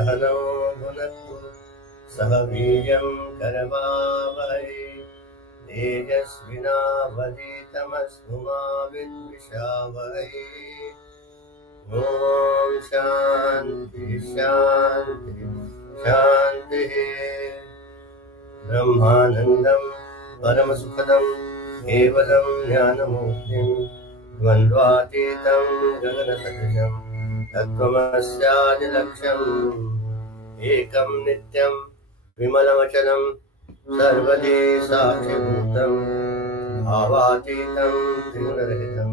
सहनौ भुनक्तु सह वीर्यं करवावहै तेजस्विनावधीतमस्तु मा विद्विषावहै। ॐ शान्ति शान्ति शान्तिः। ब्रह्मानन्दं परमसुखदं केवलं ज्ञानमूर्तिं द्वन्द्वातीतं गगनसदृशं तत्त्वमस्यादिलक्ष्यम् एकं नित्यं विमलमचलं सर्वदि साक्षिभूतं भावातीतं त्रिगुणरहितं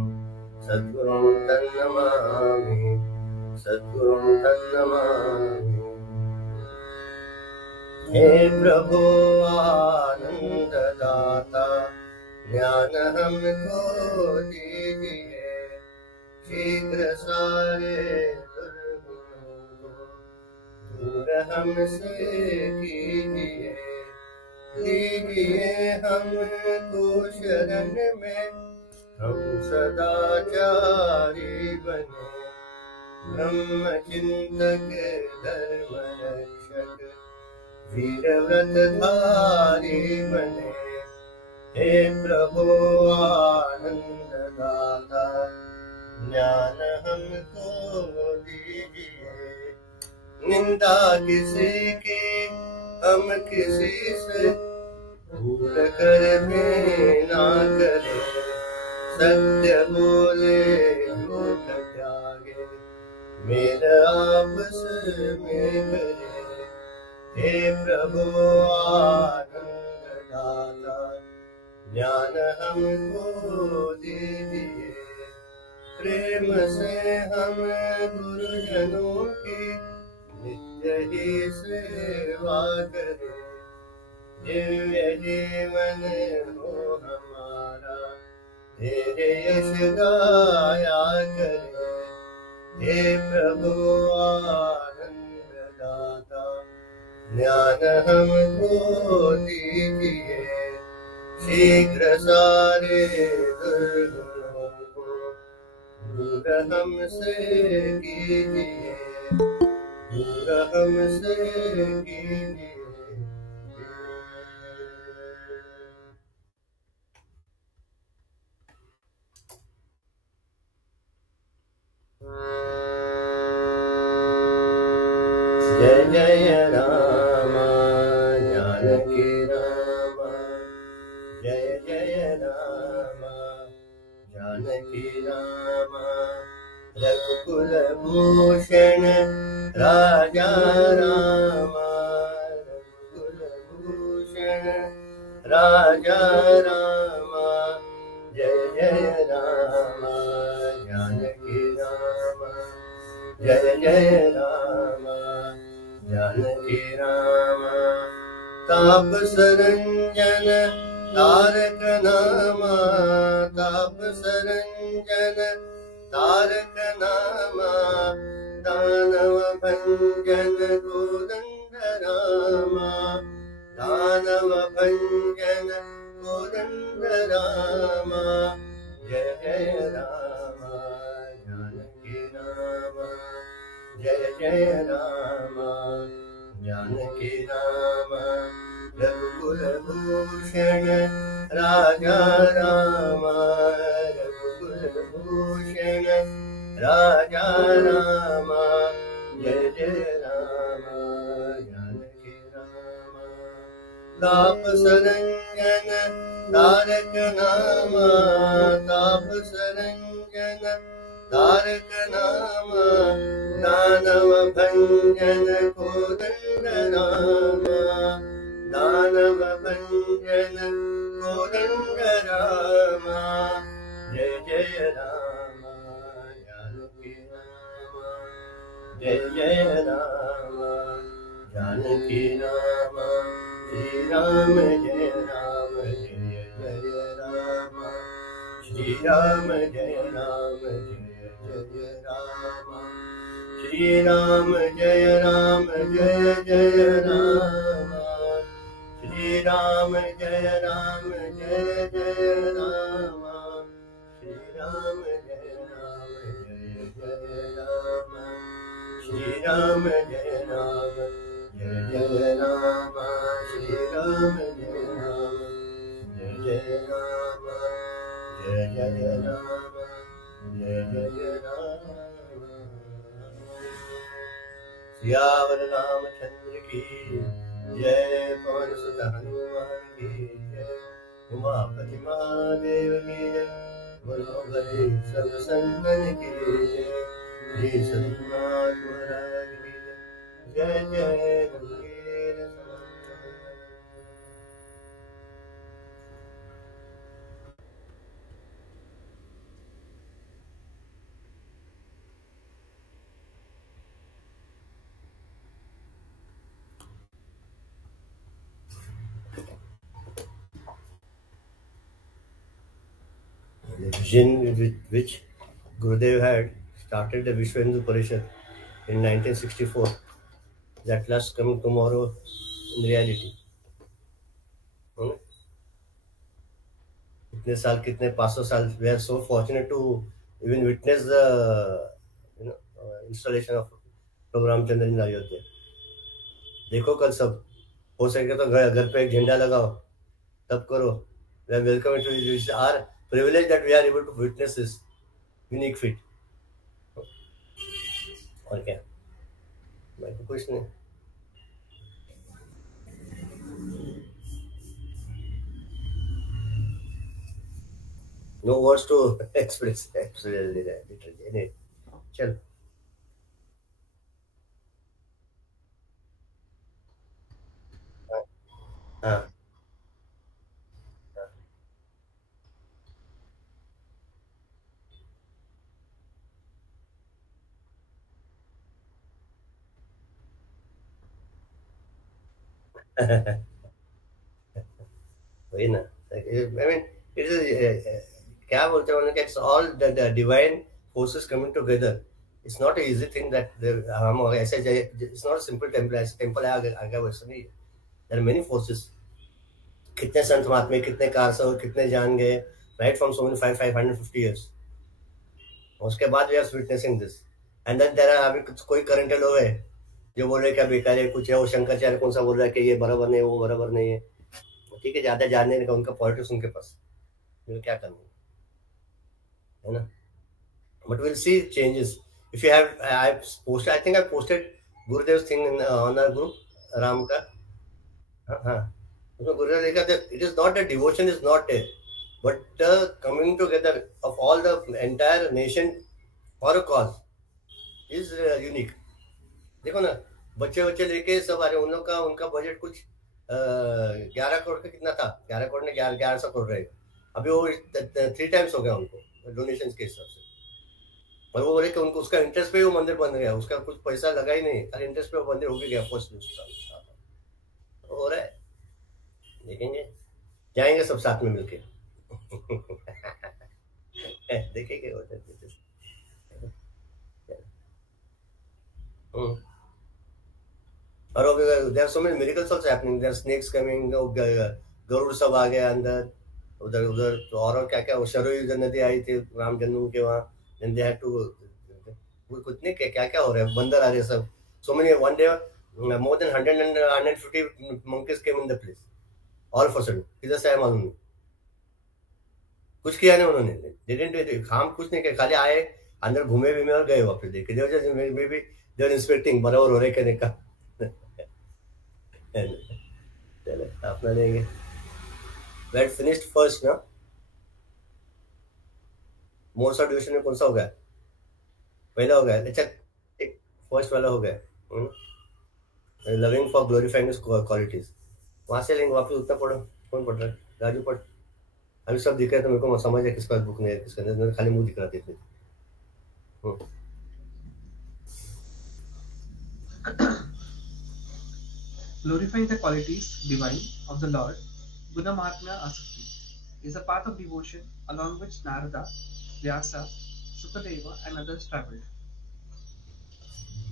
सद्गुरुं तन्नमामि सद्गुरुं तन्नमामि। हे प्रभो आनंददाता ज्ञान हमको दीजिए शीघ्र सारे दुर्गुणों को दूर हमसे कीजिए। लीजिए हमको शरण में हम सदाचारी बने ब्रह्म चिंतक धर्म रक्षक वीर व्रतधारी बने। हे प्रभु आनंददाता ज्ञान हमको दीजिए। निंदा किसी की हम किसी से भूल कर भी ना करे सत्य बोले झूठ त्यागे मेरा आपस में करे। हे प्रभु आनंददाता ज्ञान हमको दीजिए। प्रेम से हम गुरुजनों की नित्य ही सेवा करें दिव्य जीवन हो हमारा तेरे यश गाया करे। हे प्रभु आनंददाता ज्ञान हमको दीजिए। शीघ्र सारे दुर्गुणों को दूर हमसे कीजिए दूर हमसे कीजिए। जय जय राम जानकी राम जय जय राम जानकी राम। रघुकुल भूषण राजा राम रघुकुल भूषण राजा राम। जय जय राम जानकी राम जय जय राम जानकी राम। ताप सरंजन तारक नामा ताप सरंजन तारक नामा। दानव भंजन गोदंड रामा दानव भंजन गोदंड रामा। जय जय राम जानकी राम जय जय राम जानकी राम। रघुकुल भूषण राजा राम रघुकुल भूषण राजा राम। जय जय राम जानकी राम। ताप सरंजन तारक नामा ताप सरंजन तारक नामा। दानव भंजन कोदंड रामा दानव भंजन कोदंड रामा। जय जय राम जानकी राम जय जय राम जानकी राम। श्री राम जय राम जय जय राम श्री राम जय राम जय जय राम। श्री राम जय राम जय जय राम श्री राम जय राम जय जय राम श्री राम जय राम जय जय Ram Shri Ram, Jai Ram, Jai Jai Ram, Shri Ram, Jai Ram, Jai Jai Ram, Jai Jai Ram, Jai Jai Ram. Siyavar Ramchandra की जय, पवन सुत हनुमान की जय, उमापति महादेव की जय, बोलो भले सब संतन की जय, श्री सतनाथ महाराज की जय, जय जय रघुवीर समर्थ। The vision with which Gurudev had started the Vishwa Hindu Parishad in 1964 is at last coming tomorrow in reality. कितने साल, कितने 500 साल, we are so fortunate to even witness the installation of Prabhu Ramchandra in Ayodhya. देखो कल सब हो सके तो घर पे एक झंडा लगाओ, तब करो. We are welcome to it. It's our privilege that we are able to witness this unique feat. और क्या, मैं तो कुछ नहीं. No words to express. Absolutely, literally. चल. हाँ. वही ना. I mean, it is क्या बोलते हैं उन्हें, it's all the divine forces coming together. It's not an easy thing that हम ऐसे, it's not a simple temple. ऐसे temple है आगे वैसा नहीं. There are many forces. कितने संत महात्मे, कितने कारसव, कितने जान गए, right from so many 550 years. उसके बाद we are witnessing this. And then there are, अभी कोई करंट लोग है जो बोल रहे क्या बेकार है, कुछ है, वो शंकराचार्य कौन सा बोल रहा है कि ये बराबर नहीं, वो बराबर नहीं है. ठीक है, ज्यादा जानने का उनका पॉलिटिक्स उनके पास, क्या करना है ना. But we'll see changes. If you have, I think I posted Gurudev's thing on our group, Ram ka. हाँ. उसमें गुरुदेव लिखा था, it is not a devotion, is not a, but the coming together of all the entire nation for a cause is unique. देखो ना, बच्चे लेके सब आ रहे, उन लोग का उनका बजट कुछ 11 करोड़ का कितना था, 11 करोड़ ने 1100 करोड़ रहेगा. अभी वो 3 टाइम्स हो गया उनको डोनेशन के हिसाब से. और वो बोले कि उनको उसका इंटरेस्ट पे वो मंदिर बन गया, उसका कुछ पैसा लगा ही नहीं, अरे इंटरेस्ट पे वो मंदिर हो भी गया. फर्स्ट हो रहा है, देखेंगे, जाएंगे सब साथ में मिलके. देखेंगे होता है. और there are so many miracles also happening. There are snakes coming, Garuda सब आ गया अंदर, उधर तो और क्या क्या, वो शरोई नदी आई थी राम जन्म के वहाँ. Then they had to, कितने क्या हो रहा है, बंदर आ रहे सब. So many, one day more than 100 and 150 monkeys came in the place. All of a sudden, किधर से आया मालूम नहीं, कुछ किया नहीं उन्होंने. Didn't काम कुछ नहीं किया, खाली आए अंदर, घूमे भी में और गए वापस. देखे they were inspecting बराबर हो रहे कहने का. चले अपना देंगे. We had finished first ना. मोर्सा डिवीजन में कौन सा हो गया, पहला हो गया. अच्छा, एक फर्स्ट वाला हो गया. Loving for glorifying his qualities, वहां से लेंगे वापस. उतना पढ़ो, कौन पढ़ रहा है, राजू पढ़. अभी सब दिख रहा है तो मेरे को समझ है किसका बुक नहीं है, किसका नहीं, खाली मुंह दिख रहा था. Glorifying the qualities divine of the Lord, Guna Mahatmya Asakti, is a path of devotion along which Narada, Vyasa, Sukadeva, and others traveled.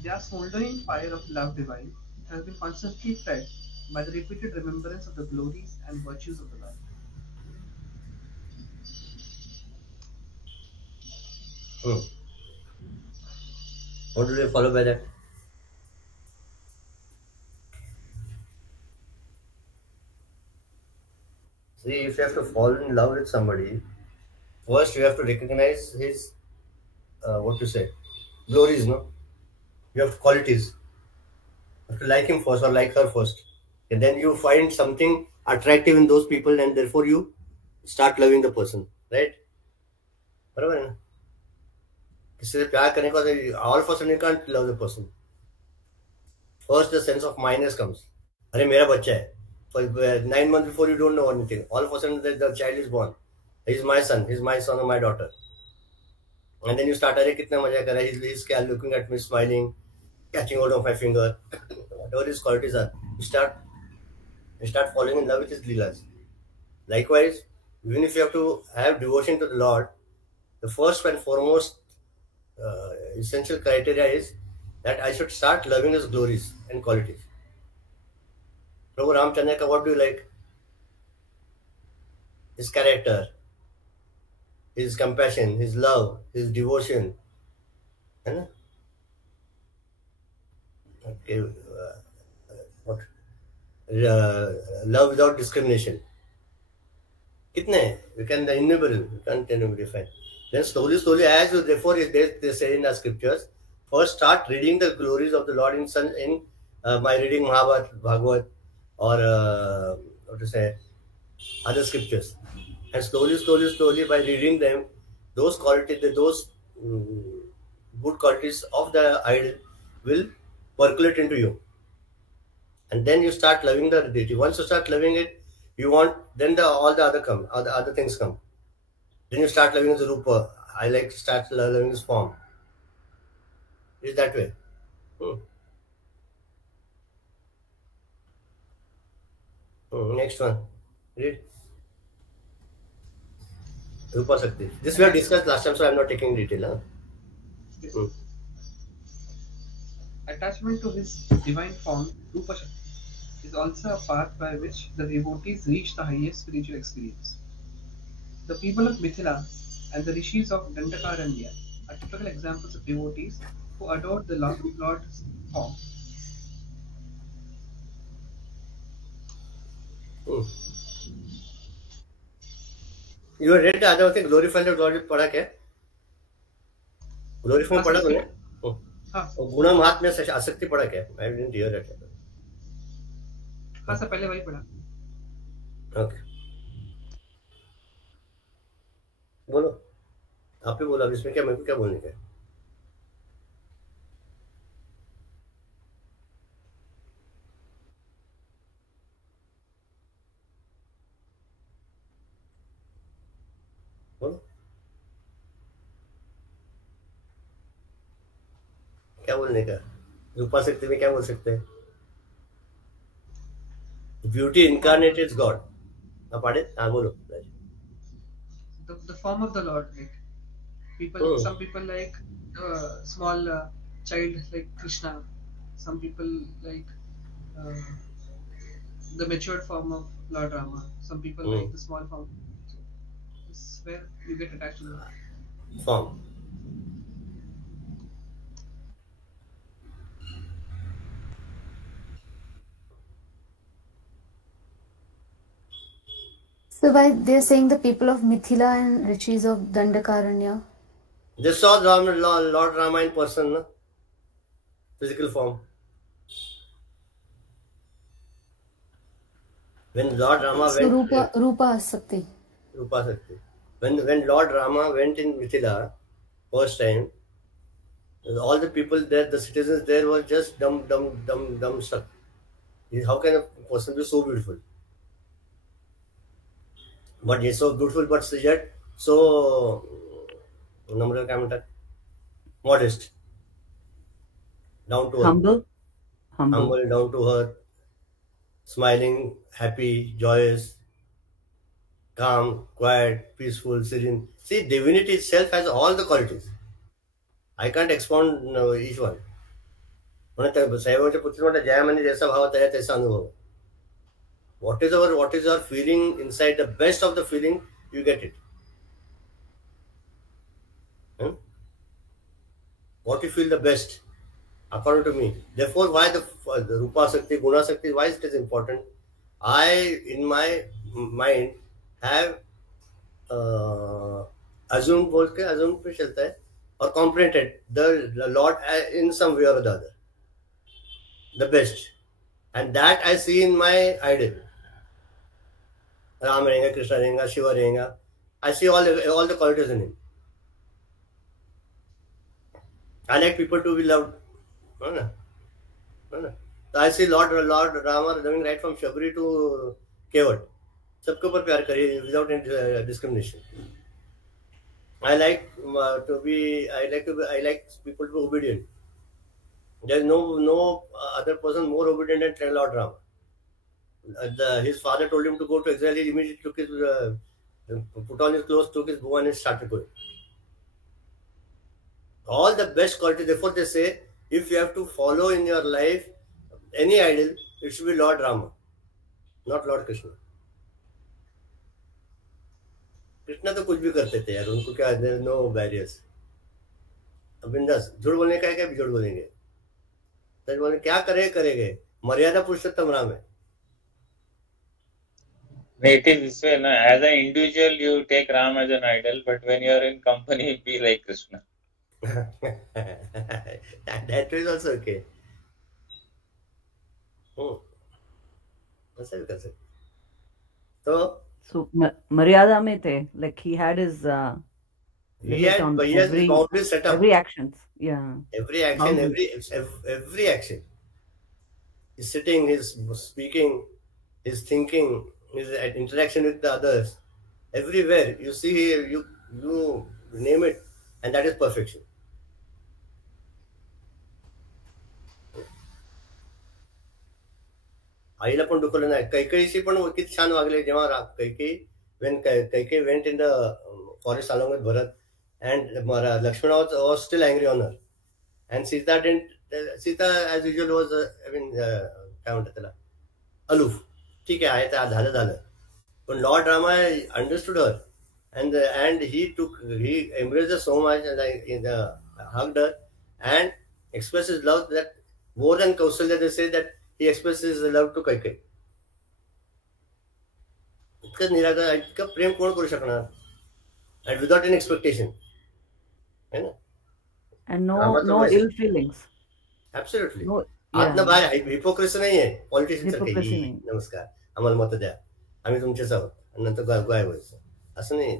Their smoldering fire of love divine has been constantly fed by the repeated remembrance of the glories and virtues of the Lord. What do they follow by that? See, if you have to fall in love with somebody, first you have to recognize his, what to say, glories, no? You have qualities. You have to like him first or like her first. And then you find something attractive in those people and therefore you start loving the person, right? बराबर है ना? किसी से प्यार करने के बाद all of a sudden you can't love the person. First the sense of minus comes. अरे मेरा बच्चा है. For 9 months before you don't know anything. All of a sudden the child is born. He's my son. He's my son or my daughter. And then you start, अरे कितना मजा कर रहा है. He's looking at me, smiling, catching hold of my finger. Whatever his qualities are, you start falling in love with his leelas. Likewise, even if you have to have devotion to the Lord, the first and foremost essential criteria is that I should start loving his glories and qualities. Prabhu Ramchandra, what do you like? His character, his compassion, his love, his devotion. है ना? Okay, what? Love without discrimination. कितने? We can the innumerable. We can't define. Then slowly, as you, therefore, they say in the scriptures, first start reading the glories of the Lord in my reading Mahabharata, Bhagavad, or what to say, other scriptures. And slowly, by reading them, those qualities, those good qualities of the idol will percolate into you. And then you start loving the deity. Once you start loving it, you want, then all the other things come. Then you start loving the Rupa. I like to start loving this form. It's that way. Next one. Read. Rupa Shakti. This we have discussed last time, so I am not taking detail. Yes. Attachment to his divine form, Rupa Shakti, is also a path by which the devotees reach the highest spiritual experience. The people of Mithila and the rishis of Dandakaranya are typical examples of devotees who adored the Lord's form. You read the other thing, glorify the Lord, पढ़ा क्या? Glorify पढ़ा तूने? हाँ. गुणा महात्म्य से आसक्ति पढ़ा क्या? I didn't hear that. हाँ सर, पहले वही पढ़ा. Okay. बोलो, आप ही बोला. इसमें क्या, मेरे को क्या बोलने का है? बोलो, क्या बोलने का? रूपा शक्ति में क्या बोल सकते हैं? Beauty incarnated is God. आप पढ़े? हाँ बोलो. The form of the Lord, like people, some people like small child like Krishna, some people like the matured form of Lord Rama, some people like the small form. So this is where you get attached to the form. So by they're saying the people of Mithila and rishis of Dandakaranya. They saw Lord Rama in person, no? Physical form. When Lord Rama went... Rupa Shakti. Rupa Shakti. When Lord Rama went in Mithila, first time, all the people there, the citizens there were just dumb struck. How can a person be so beautiful? But he's so beautiful, but yet so modest, down to earth, humble, down to earth, smiling, happy, joyous, calm, quiet, peaceful, serene. See, divinity itself has all the qualities. I can't expound each one. What is our feeling inside, the best of the feeling, you get it. What you feel the best, according to me. Therefore, why the Rupa Shakti, Guna Shakti, why it is important? In my mind, have assumed बोल के assumed पे चलता है, or comprehended the Lord in some way or the other, the best, and that I see in my idol. Ram रहेगा, Krishna रहेगा, Shiva रहेगा. I see all the qualities in him. I like people to be loved. No, no. No, no. So I see Lord Rama living right from Shabri to Kevat. सबके ऊपर प्यार करिए without any discrimination. I like people to be obedient. There is no other person more obedient than Lord Rama. His father told him to go to exile. He immediately took his put on his clothes, took his bow, and started going. All the best qualities. Therefore, they say if you have to follow in your life any idol, it should be Lord Rama, not Lord Krishna. Krishna तो कुछ भी करते थे यार, उनको क्या, no barriers. अब बिंदास झूठ बोलने का है, क्या भी झूठ बोलेंगे, सच बोलने क्या करेंगे. मर्यादा पुरुषोत्तम राम है. It is this way, na? As an individual, you take Ram as an idol, but when you are in company, be like Krishna. that is also okay. ऐसा भी कर सकते. तो So Maryada mein the, like he had his he has boundaries set up. Every actions, yeah. Every action, every action. His sitting, his speaking, his thinking, his interaction with the others. Everywhere you see, you name it, and that is perfection. आईला पण दुखवलं नाही. कैकेयीशी पण किती छान वागले जेव्हा Kaikeyi went in the forest along with Bharat, and Lakshmana was still angry on her, and Sita as usual was काय म्हणतात त्याला, aloof. ठीक आहे, आहे तर झालं. पण Lord Rama understood her, and he embraced her so much, and hugged her and expressed his love, that more than Kausalya, they say that he expresses his love to Kaikeyi. इतकं निराकार, इतकं प्रेम कोण करू शकणार, and without any expectation, है ना. And no ill feelings. Absolutely. No, आतनं बाहेर hypocrisy नाही आहे. पॉलिटिशियन Hypocrisy नाही. नमस्कार, आम्हाला मत द्या, आम्ही तुमचेच आहोत, आणि नंतर गायब व्हायचं, असं नाही.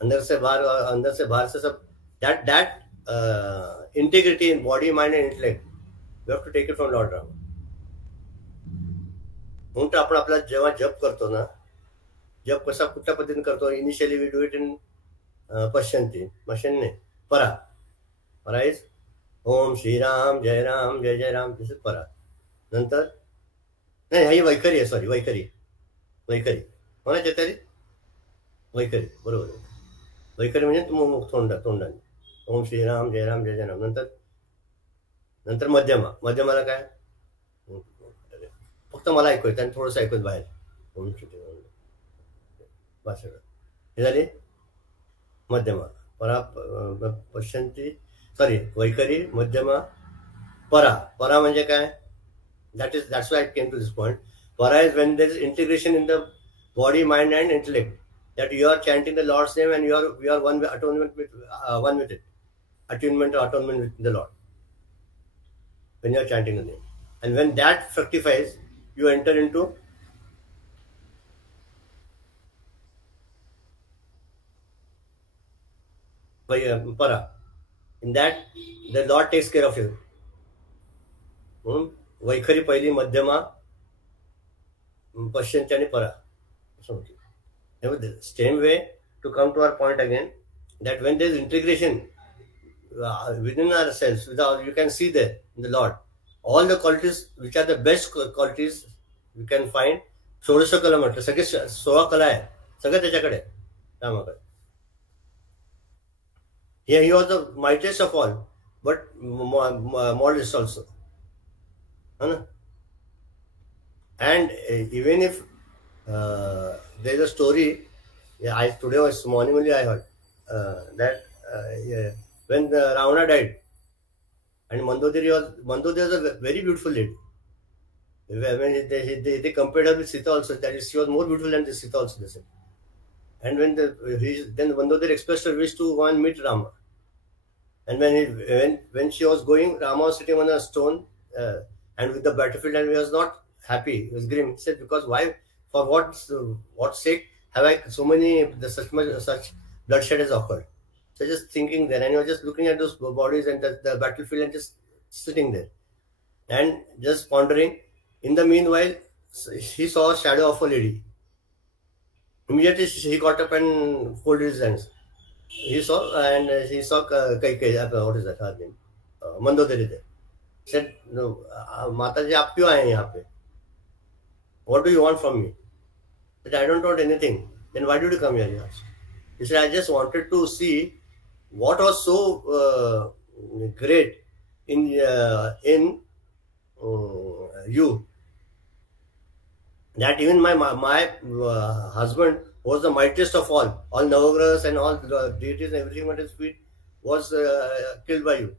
अंदर से बाहर से सब, that integrity in body, mind and intellect, you have to take it from Lord Rama. म्हणून तर आपण आपला जेव्हा जप करतो ना, जप कसा कुठल्या पद्धतीने करतो. Initially we do it in Pashyanti, मशन्ने परा इज ओम श्रीराम जय राम जय जय राम, दिस इज परा. नंतर नाही, ही वैखरी आहे, सॉरी, वैखरी म्हणायचे तरी वैखरी, बरोबर. वैखरी म्हणजे तोंडाने ओम श्रीराम जय राम जय जय राम. नंतर मध्यमाला काय, फक्त मला ऐकू येतं आणि थोडंसं ऐकून बाहेर ओम बस, हे झाली मध्यमा. परा पश्यंती, सॉरी, वैखरी, मध्यमा, परा म्हणजे काय, that's why I came to this point. Para is when there is integration in the body, mind and intellect, that you are chanting the Lord's name and you are one with it, attunement or atonement with the Lord when you are chanting the name. And when that fructifies, you enter into para. In that, the Lord takes care of you. वैखरी पहिली, मध्यमा, पश्यंती आणि परा. Same way, to come to our point again, that when there is integration within ourselves, you can see there in the Lord all the qualities which are the best qualities you can find. 16 कला म्हटलं, सगळे 16 कला आहे, सगळं त्याच्याकडे, रामाकडे. He was the mightiest of all, but modest also. And even if there is a story, today was morning only I heard that when Ravana died, and Mandodari was a very beautiful lady, When they compared her with Sita also, that she was more beautiful than Sita also, they said. And when then Mandodari expressed her wish to go and meet Rama. And when she was going, Rama was sitting on a stone and with the battlefield, and he was not happy. He was grim. He said, because why, for what sake have I so many, such bloodshed has occurred? So just thinking there, and he was just looking at those bodies and the battlefield and just sitting there and just pondering. In the meanwhile, he saw a shadow of a lady. Immediately he got up and folded his hands. He saw Kaikeyi, what is that her name? Mandodari there. He said, no, Mataji, aap kyun aaye yahan pe? What do you want from me? He said, I don't want anything. Then why did you come here? He asked. He said, I just wanted to see what was so great in you, that even my husband was the mightiest of all Navagrahas and all the deities and everything at his feet was killed by you.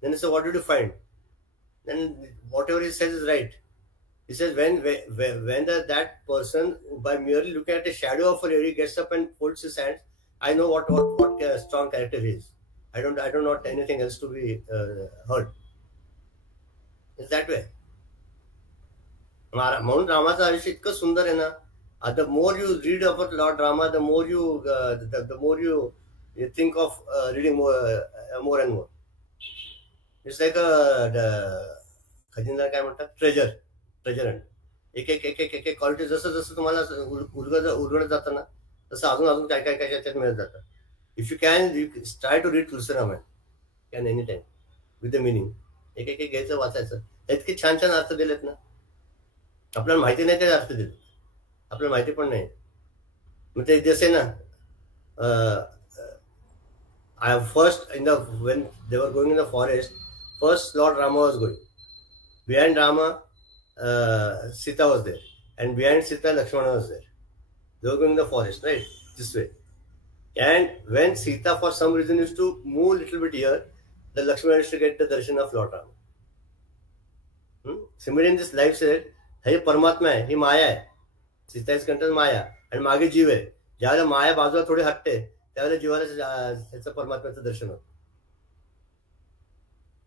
Then he said, what did you find? Then whatever he says is right. He says, when that person, by merely looking at a shadow of a lady, gets up and folds his hands, I know what strong character he is. I don't want anything else to be heard. It's that way. म्हणून रामाचं आयुष्य इतकं सुंदर आहे ना. The more you read about Lord Rama, the more you think of reading more and more. It's like a खजिनदार काय म्हणतात, treasure Hunt. एक क्वालिटी जसं तुम्हाला उलगडत जातं ना, तसं अजून काय त्याच्यात मिळत जातं. If you can, try to read Tulsi Ramayana. Can anytime with the meaning. एक घ्यायचं, वाचायचं. इतके छान अर्थ दिलेत ना. आपल्याला माहिती नाही ते अर्थ दिले, आपल्याला माहिती पण नाही. मग ते जसे ना, first when they were going in the forest, first Lord Rama was going. Behind Rama, Sita was there, and behind Sita, Lakshmana was there. They were going in the forest, right? This way. And when Sita, for some reason, used to move a little bit here, the Lakshmana used to get the darshan of Lord Rama. Similarly, in this life said, हे परमात्मा आहे, ही माया आहे. Sita is content माया, आणि मागे जीव आहे. ज्यावेळेला माया बाजूला थोडी हटते, त्यावेळेला जीवाला त्याचं परमात्म्याचं दर्शन होतं.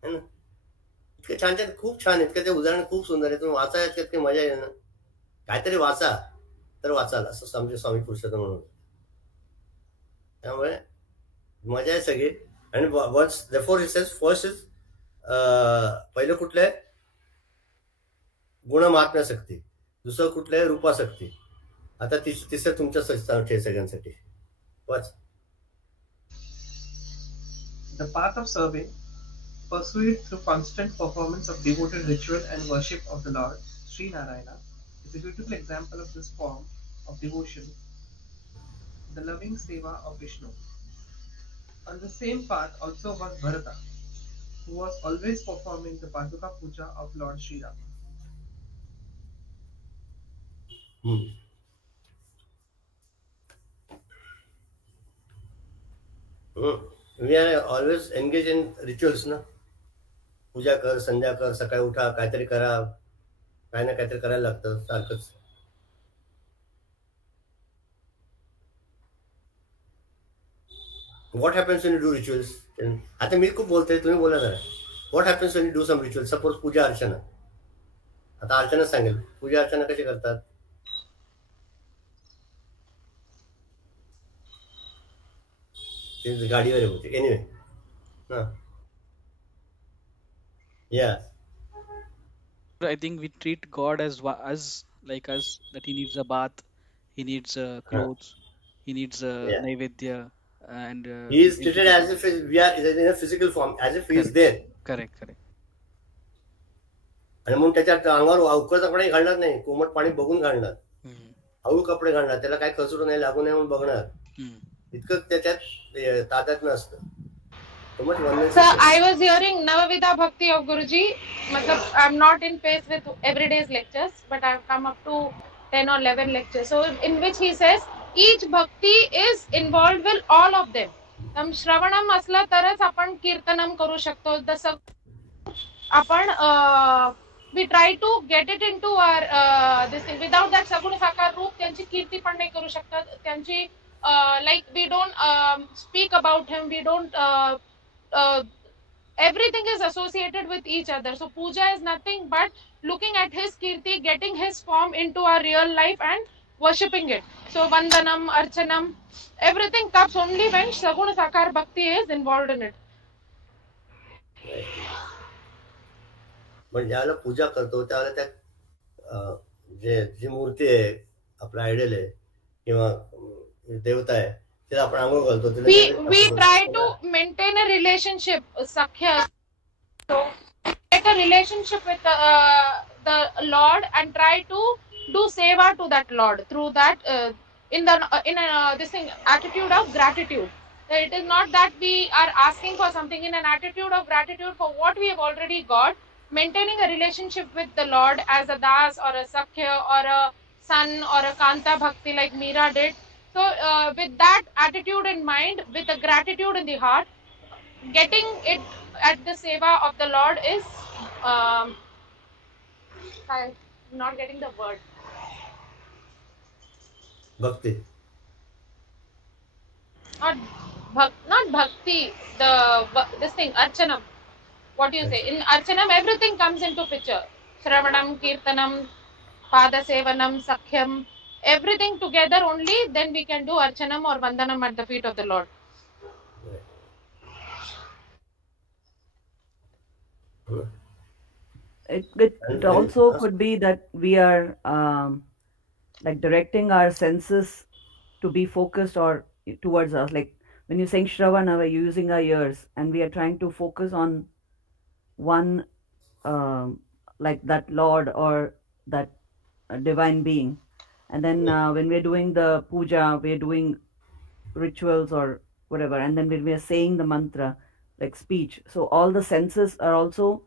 है ना? इतके छान, खूप छान. इतके ते उदाहरण खूप सुंदर आहे. तुम्ही वाचा, इतके मजा येईल ना. काहीतरी वाचा तर वाचाल, असं समजे स्वामी पुरुषोत्तम म्हणून. त्यामुळे मजा आहे सगळी. आणि once therefore he says, first is पहिलं कुठलं आहे, गुणमात्म्याशक्ती. दुसरं कुठलं आहे, रूपाशक्ती. आता तिसरं तुमच्या सगळ्यांसाठी watch. The path of serving, pursued through constant performance of devoted ritual and worship of the Lord, Sri Narayana, is a beautiful example of this form of devotion, the loving seva of Vishnu. On the same path also was Bharata, who was always performing the Paduka Puja of Lord Sri Rama. We are always engaged in rituals ना. पूजा कर, संध्या कर, सकाळी उठा, काहीतरी करा, काही ना काहीतरी करायला लागतं सारखंच. What happens when you do rituals? आता मी खूप बोलतोय, तुम्ही बोला जरा. What happens when you do some rituals? Suppose पूजा अर्चना. आता अर्चना सांगेल, पूजा अर्चना कशी करतात. गाडीवर होते. Anyway, yeah. I think we treat God as like us, that he needs a bath, he needs clothes, he needs naivedya, and he is treated as if we are in a physical form, as if he is there. Correct. आणि म्हणून त्याच्या अंगावर अवकळ कपडे घालणार नाही, कोमट पाणी बघून घालणार, हळू कपडे घालणार, त्याला काय खचरू नाही, लागू नये म्हणून बघणार. इतकं त्याच्यात तादात्म्य असतं. Sir, I was hearing Navavidha Bhakti of Guruji. I'm not in pace with everyday's lectures, but I've come up to 10 or 11 lectures. So in which he says each bhakti is involved with all of them. श्रवणम असलं तरच आपण कीर्तनम करू शकतो. जसं आपण try to get it into our this thing. Without that saguna sakar roop त्यांची कीर्ती पण नाही करू शकतात. त्यांची like we don't speak about him, we don't everything is associated with each other. So puja is nothing but looking at his kirti, getting his form into our real life and worshipping it. So vandanam, archanam, everything comes only when saguna sakar bhakti is involved in it. पण ज्यावेळेला पूजा करतो त्यावेळेला त्या जी मूर्ती आहे, आपला idol आहे किंवा देवता आहे, तिला आपण आंघोळ घालतो. We try to maintain a relationship, sakhya. So get a relationship with the Lord and try to do seva to that Lord through that in this thing attitude of gratitude. It is not that we are asking for something, in an attitude of gratitude for what we have already got, maintaining a relationship with the Lord as a das or a sakhya or a son or a kanta bhakti like Meera did. So with that attitude in mind, with a gratitude in the heart, getting it at the seva of the Lord is I'm not getting the word. Bhakti. Not bhakti, this thing, archanam. What do you say? In archanam, everything comes into picture. Shravanam, kirtanam, pada sevanam, sakhyam, everything together only, then we can do archanam or vandanam at the feet of the Lord. It also could be that we are like directing our senses to be focused or towards us. Like when you're saying Shravana, we're using our ears and we are trying to focus on one like that Lord or that divine being. And then when we're doing the puja, we're doing rituals or whatever. And then when we are saying the mantra, like speech. So all the senses are also,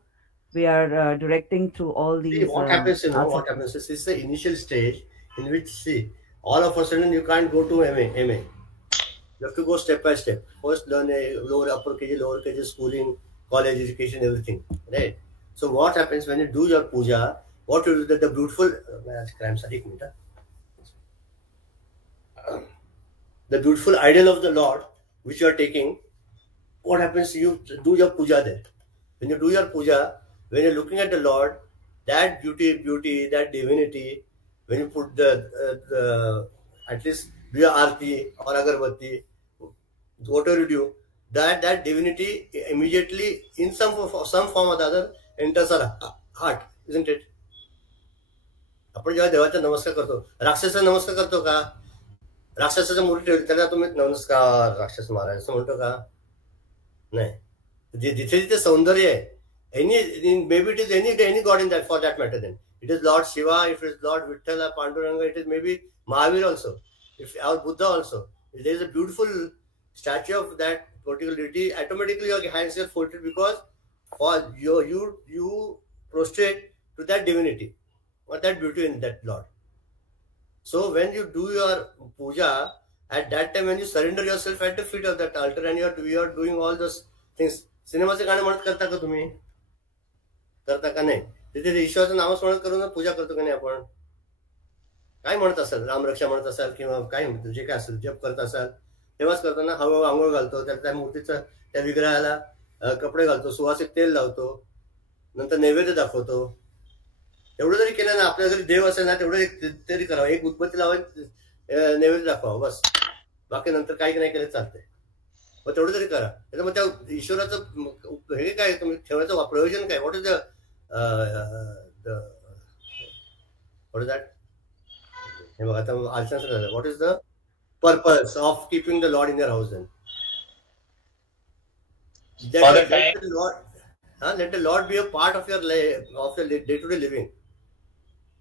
we are directing through all these. See, what happens is, this is the initial stage in which, see, all of a sudden you can't go to MA. You have to go step by step. First learn a lower, upper KG, lower KG, schooling, college education, everything. Right? So what happens when you do your puja, what you do, the beautiful, the beautiful idol of the Lord, which you are taking, what happens, you do your puja there. When you do your puja, when you're looking at the Lord, that beauty, that divinity, when you put the at least do your arti or agarbatti, whatever you do, that divinity immediately in some form or the other enters our heart, isn't it? आपण जेव्हा देवाचा नमस्कार करतो, राक्षसाचा नमस्कार करतो का? राक्षसाचा मूर्ती ठेवली त्याला तुम्ही नमस्कार राक्षस महाराज असं म्हणतो का? नाही. जिथे जिथे सौंदर्य आहे, maybe it is any god in that, for that matter. Then it is Lord Shiva, if it is Lord Vithala, Panduranga, it is maybe Mahavir also, or Buddha also. If there is a beautiful statue of that particular deity, automatically your hands get folded because for you prostrate to that divinity or that beauty in that Lord. So when you do your puja, at that time when you surrender yourself at the feet of that altar and you are doing all those things, सिनेमाचे गाणे म्हणत करता का तुम्ही? करता का नाही? तिथे ईश्वराचं नामस्मरण करून पूजा करतो का नाही आपण? काय म्हणत असाल, रामरक्षा म्हणत असाल किंवा काय जे काय असेल जप करत असाल तेव्हाच करताना हळूहळू आंघोळ घालतो, त्या मूर्तीचं त्या विग्रहाला कपडे घालतो, सुवासिक तेल लावतो, नंतर नैवेद्य दाखवतो. एवढं जरी केलं ना, आपल्या घरी देव असेल ना तेवढं तरी करावं, एक उदबत्ती लावायची, नैवेद्य दाखवावं बस, बाकी नंतर काही नाही केलं चालतंय. मग तेवढं तरी करा. मग त्या ईश्वराचं हे काय तुम्ही ठेवायचं प्रयोजन काय? What is that? हे बघा आता आजच्याच झालं. What is the purpose of keeping the lord in your house? Let the lord be a part of your day to day living.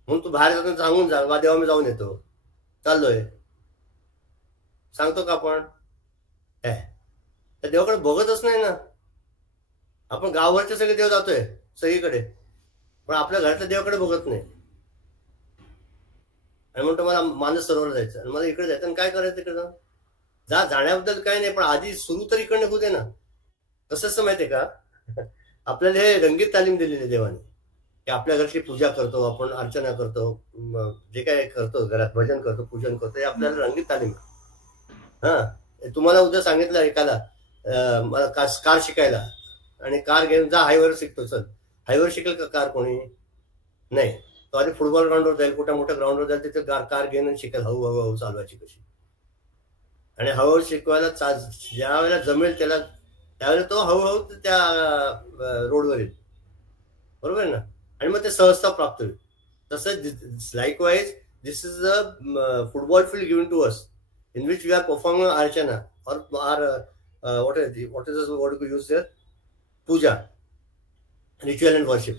म्हणून तू बाहेर जाऊन सांगून जा, वा देवा मी जाऊन येतो, चाललोय, सांगतो का आपण? त्या देवाकडे बघतच नाही ना. आपण गावावरचे सगळे देव जातोय सगळीकडे, पण आपल्या घरातल्या देवाकडे बघत नाही. आणि म्हणतो मला मानस सरोवर जायचं आणि मला इकडे जायचं, आणि काय करायचं तिकडं? जाण्याबद्दल काय नाही, पण आधी सुरू तर इकडनं होऊ दे ना. कसं असं माहितीये का, आपल्याला हे रंगीत तालीम दिलेली देवाने. की आपल्या घरची पूजा करतो आपण, अर्चना करतो, जे काय करतो घरात, भजन करतो, पूजन करतो, हे आपल्याला रंगीत तालीम. तुम्हाला उद्या सांगितलं एखादा मला कार शिकायला, आणि कार घेऊन जा हायवेवर शिकतो, चल हायवेवर शिकेल का कार कोणी? नाही. तो आधी फुटबॉल ग्राउंडवर जाईल, कुठल्या मोठ्या ग्राउंडवर जाईल, तिथे कार घेऊन शिकेल हळूहळू चालवायची कशी. आणि हळूहळू शिकवायला ज्या वेळेला जमेल त्याला, त्यावेळेला तो हळूहळू त्या रोडवर येईल, बरोबर आहे ना. आणि मग ते सहजता प्राप्त होईल. तसंच likewise this is a football field given to us in which we are performing archana or what is the word to use there? Puja, ritual and worship.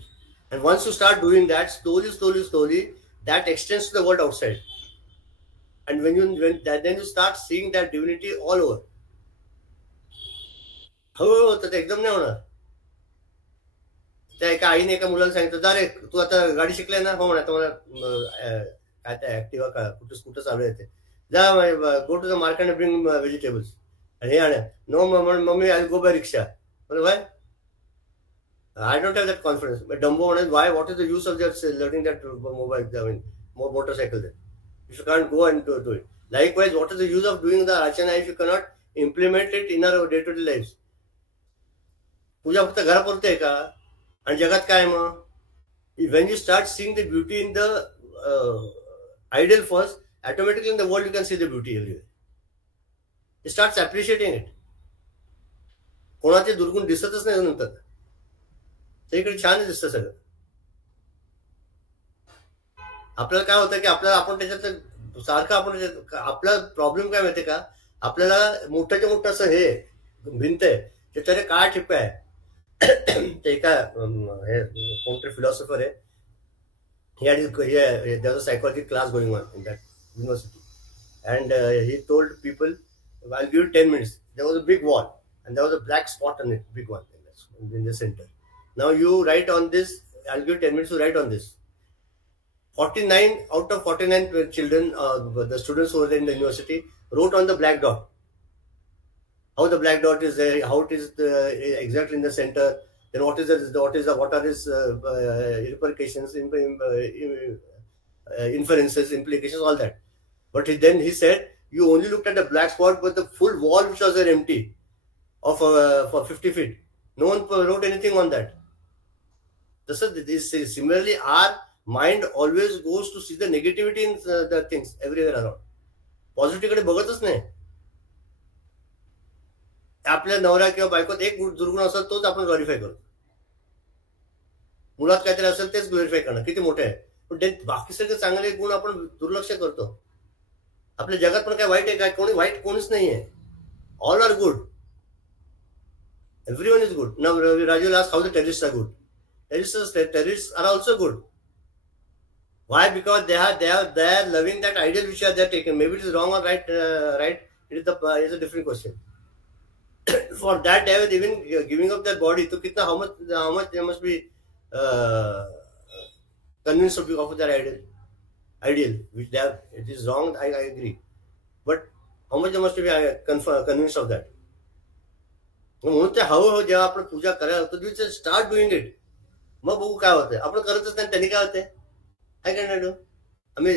And once you start doing that, slowly, that extends to the world outside. And then you start seeing that divinity all over. हो तर एकदम नाही होणार. त्या एका आईने एका मुलाला सांगितलं, जा रे तू आता गाडी शिकलाय ना? हो म्हणा, तुम्हाला काय त्या ऍक्टिव्हा का कुठं स्कूटर चालू येते, जा go to the market and bring vegetables. आणि हे आणा. No mummy I go by rickshaw. Why? I don't have that confidence. Dumbo म्हणत, why? What is the use of that learning that mobile, I mean motorcycle that if you can't go and do it. Likewise what is the use of doing the archana if you cannot implement it in our day to day life? पूजा फक्त घरापुरते आहे का? आणि जगात काय मग? When you start seeing the beauty in the ideal first, automatically in the world you can see the beauty everywhere. It starts appreciating it. कोणाचे दुर्गुण दिसतच नाही नंतर, सगळीकडे छान दिसतं सगळं. आपल्याला काय होतं की आपण त्याच्यात सारखं आपण, आपला प्रॉब्लेम काय माहितीये का, आपल्याला मोठ्याच्या मोठं असं हे भिंत आहे, त्याच्याकडे काय ठिप्पा आहे. ते एका हे कोणतरी फिलॉसॉफर आहे, there was a psychology class going on in that university, and he told people, I'll give you 10 minutes. There was a big wall and there was a black spot on it, big one in the center. Now you write on this. I'll give you 10 minutes to write on this. 49 out of 49 children, the students who were there in the university, wrote on the black dot. How the black dot is there, how it is exactly in the center, then what are its repercussions, inferences, implications, all that. But then he said, you only looked at the black spot, but the full wall which was there empty of for 50 feet. No one wrote anything on that. Similarly, our mind always goes to see the negativity in the things everywhere around. Positive कडे बघतच नाही. आपल्या नवरा किंवा बायकोत एक दुर्गुण असेल तोच आपण ग्लोरिफाय करतो. मुलात काहीतरी असेल तेच ग्लोरिफाय करणं किती मोठे आहे, पण बाकी सगळे चांगले गुण आपण दुर्लक्ष करतो. आपल्या जगात पण काय वाईट आहे काय? कोणी वाईट कोणीच नाहीये. All are good. Everyone is good. Now Raju asked how the terrorists are good. Terrorists are also good. Why? Because they are loving that ideal which they are taking. Maybe it is wrong or right. It is a different question. For that they were even giving up their body. So how much they must be convinced of their ideal which they have. It is wrong, I agree, but how much they must be convinced of that. म्हणून ते हळूहळू जेव्हा आपण पूजा करायला होतो we start doing it. मग बघू काय होतंय. आपण करतच नाही त्यांनी काय होतंय. काय करणार डू. आम्ही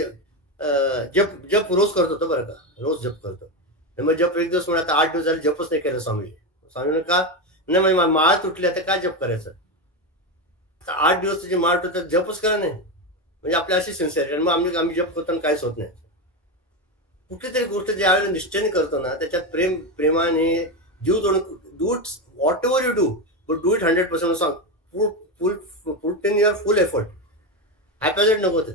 जप रोज करत होतो बरं का, रोज जप करतो. मग जप एक दिवस म्हणा, आता 8 दिवस झाले जपच नाही केलं स्वामीने का नाही, म्हणजे माळ तुटली, आता काय जप करायचं. 8 दिवस तुझी माळ तुटत जपच करा नाही, म्हणजे आपल्या अशी सिन्सिअरिटी. मग आम्ही जप करताना काहीच होत नाही. कुठली तरी गोष्ट ज्यावेळेला निष्ठेने करतो ना त्याच्यात प्रेमाने जीव do it whatever you do, but do it 100%. Put in your full effort. Haphazard नको ते.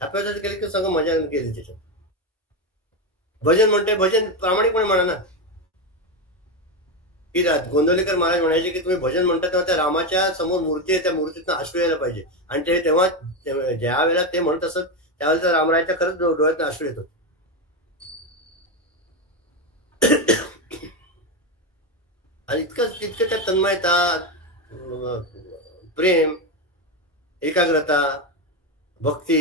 haphazard केली की सगळं मजा केली त्याच्यात. भजन म्हणते, भजन प्रामाणिकपणे म्हणा ना. की गोंदवलेकर महाराज म्हणायचे की तुम्ही भजन म्हणता तेव्हा त्या रामाच्या समोर मूर्ती आहे, त्या मूर्तीतनं अश्रू यायला पाहिजे. आणि ते तेव्हा ज्या वेळेला ते म्हणत असत त्यावेळेला रामरायाच्या खरंच डोळ्यातनं अश्रू येतो. आणि इतकं त्या तन्मयता, प्रेम, एकाग्रता, भक्ती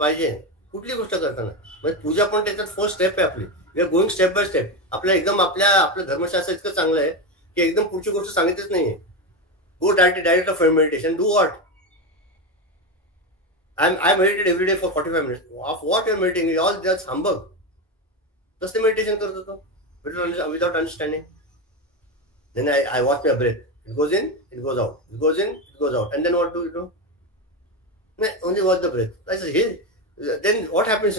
पाहिजे कुठली गोष्ट करताना. म्हणजे पूजा पण त्याच्यात फर्स्ट स्टेप आहे आपली. We are going step by step. आपलं धर्मशास्त्र इतकं चांगलं आहे की एकदम पुढची गोष्ट सांगितलीच नाहीये. गो direct of meditation. Do what. I meditate every day for 45 minutes. Of what you're meditating? All that's humbug. That's the meditation करतो तो without understanding. Then I watch my breath. It goes in, it goes out. It goes in, it goes out. And then what do you do? Only watch the breath. I said, then what happens,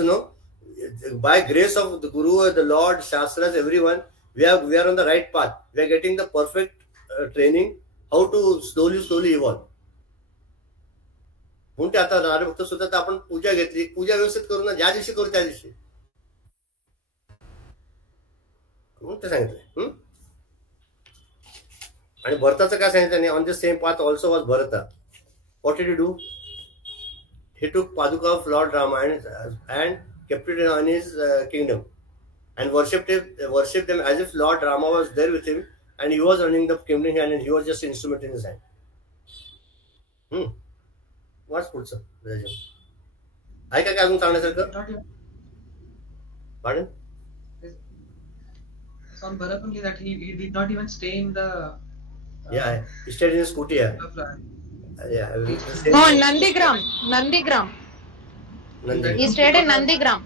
by grace of the Guru, the Lord, Shastras, everyone, we are on the right path. We are getting the perfect training how to slowly evolve. म्हणून ते आता नारभक्त सुद्धा तर आपण पूजा घेतली, पूजा व्यवस्थित करू ना, ज्या दिवशी करू त्या दिवशी म्हणून ते सांगितलंय. आणि भरताचं काय सांगितलं, on the same path also was Bharata. What did he do? He took Paduka of Lord Rama and kept it in his kingdom and worshipped them as if Lord Rama was there with him and he was running the kingdom and he was just an instrument in his hand. What's good, sir? I can अजून सांगण्यासारखं. Pardon? It's on Bharat only that he did not even stay in the. Yeah, he stayed in his kutia. Yeah. No, Nandigram. He stayed in Nandigram.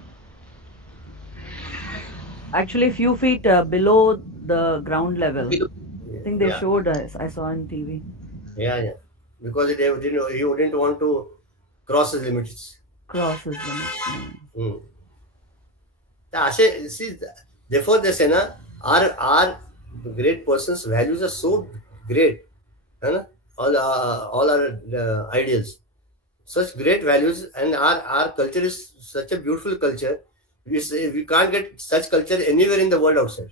Actually, few feet below the ground level. I think they showed us. I saw on TV. Yeah. Because he wouldn't want to cross his limits. See, therefore they say, our great persons' values are so great. All our ideals, such great values, and our culture is such a beautiful culture. We can't get such culture anywhere in the world outside.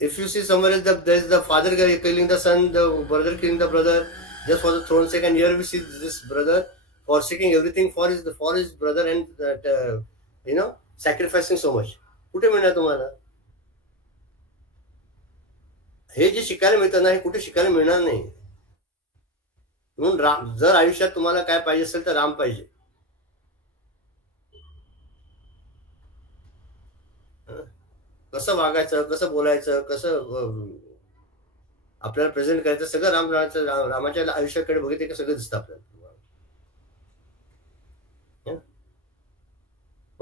If you see somewhere else, there is the father killing the son, the brother killing the brother, just for the throne's sake, and here we see this brother forsaking everything for his brother and that sacrificing so much. कुठे मिळणार तुम्हाला? हे जे शिकायला मिळतं ना, हे कुठे शिकायला मिळणार नाही. म्हणून जर आयुष्यात तुम्हाला काय पाहिजे असेल तर राम पाहिजे. कसं वागायचं, कसं बोलायचं, कसं आपल्याला प्रेझेंट करायचं, सगळं रामाच्या आयुष्याकडे बघितलं की सगळं दिसतं आपल्याला.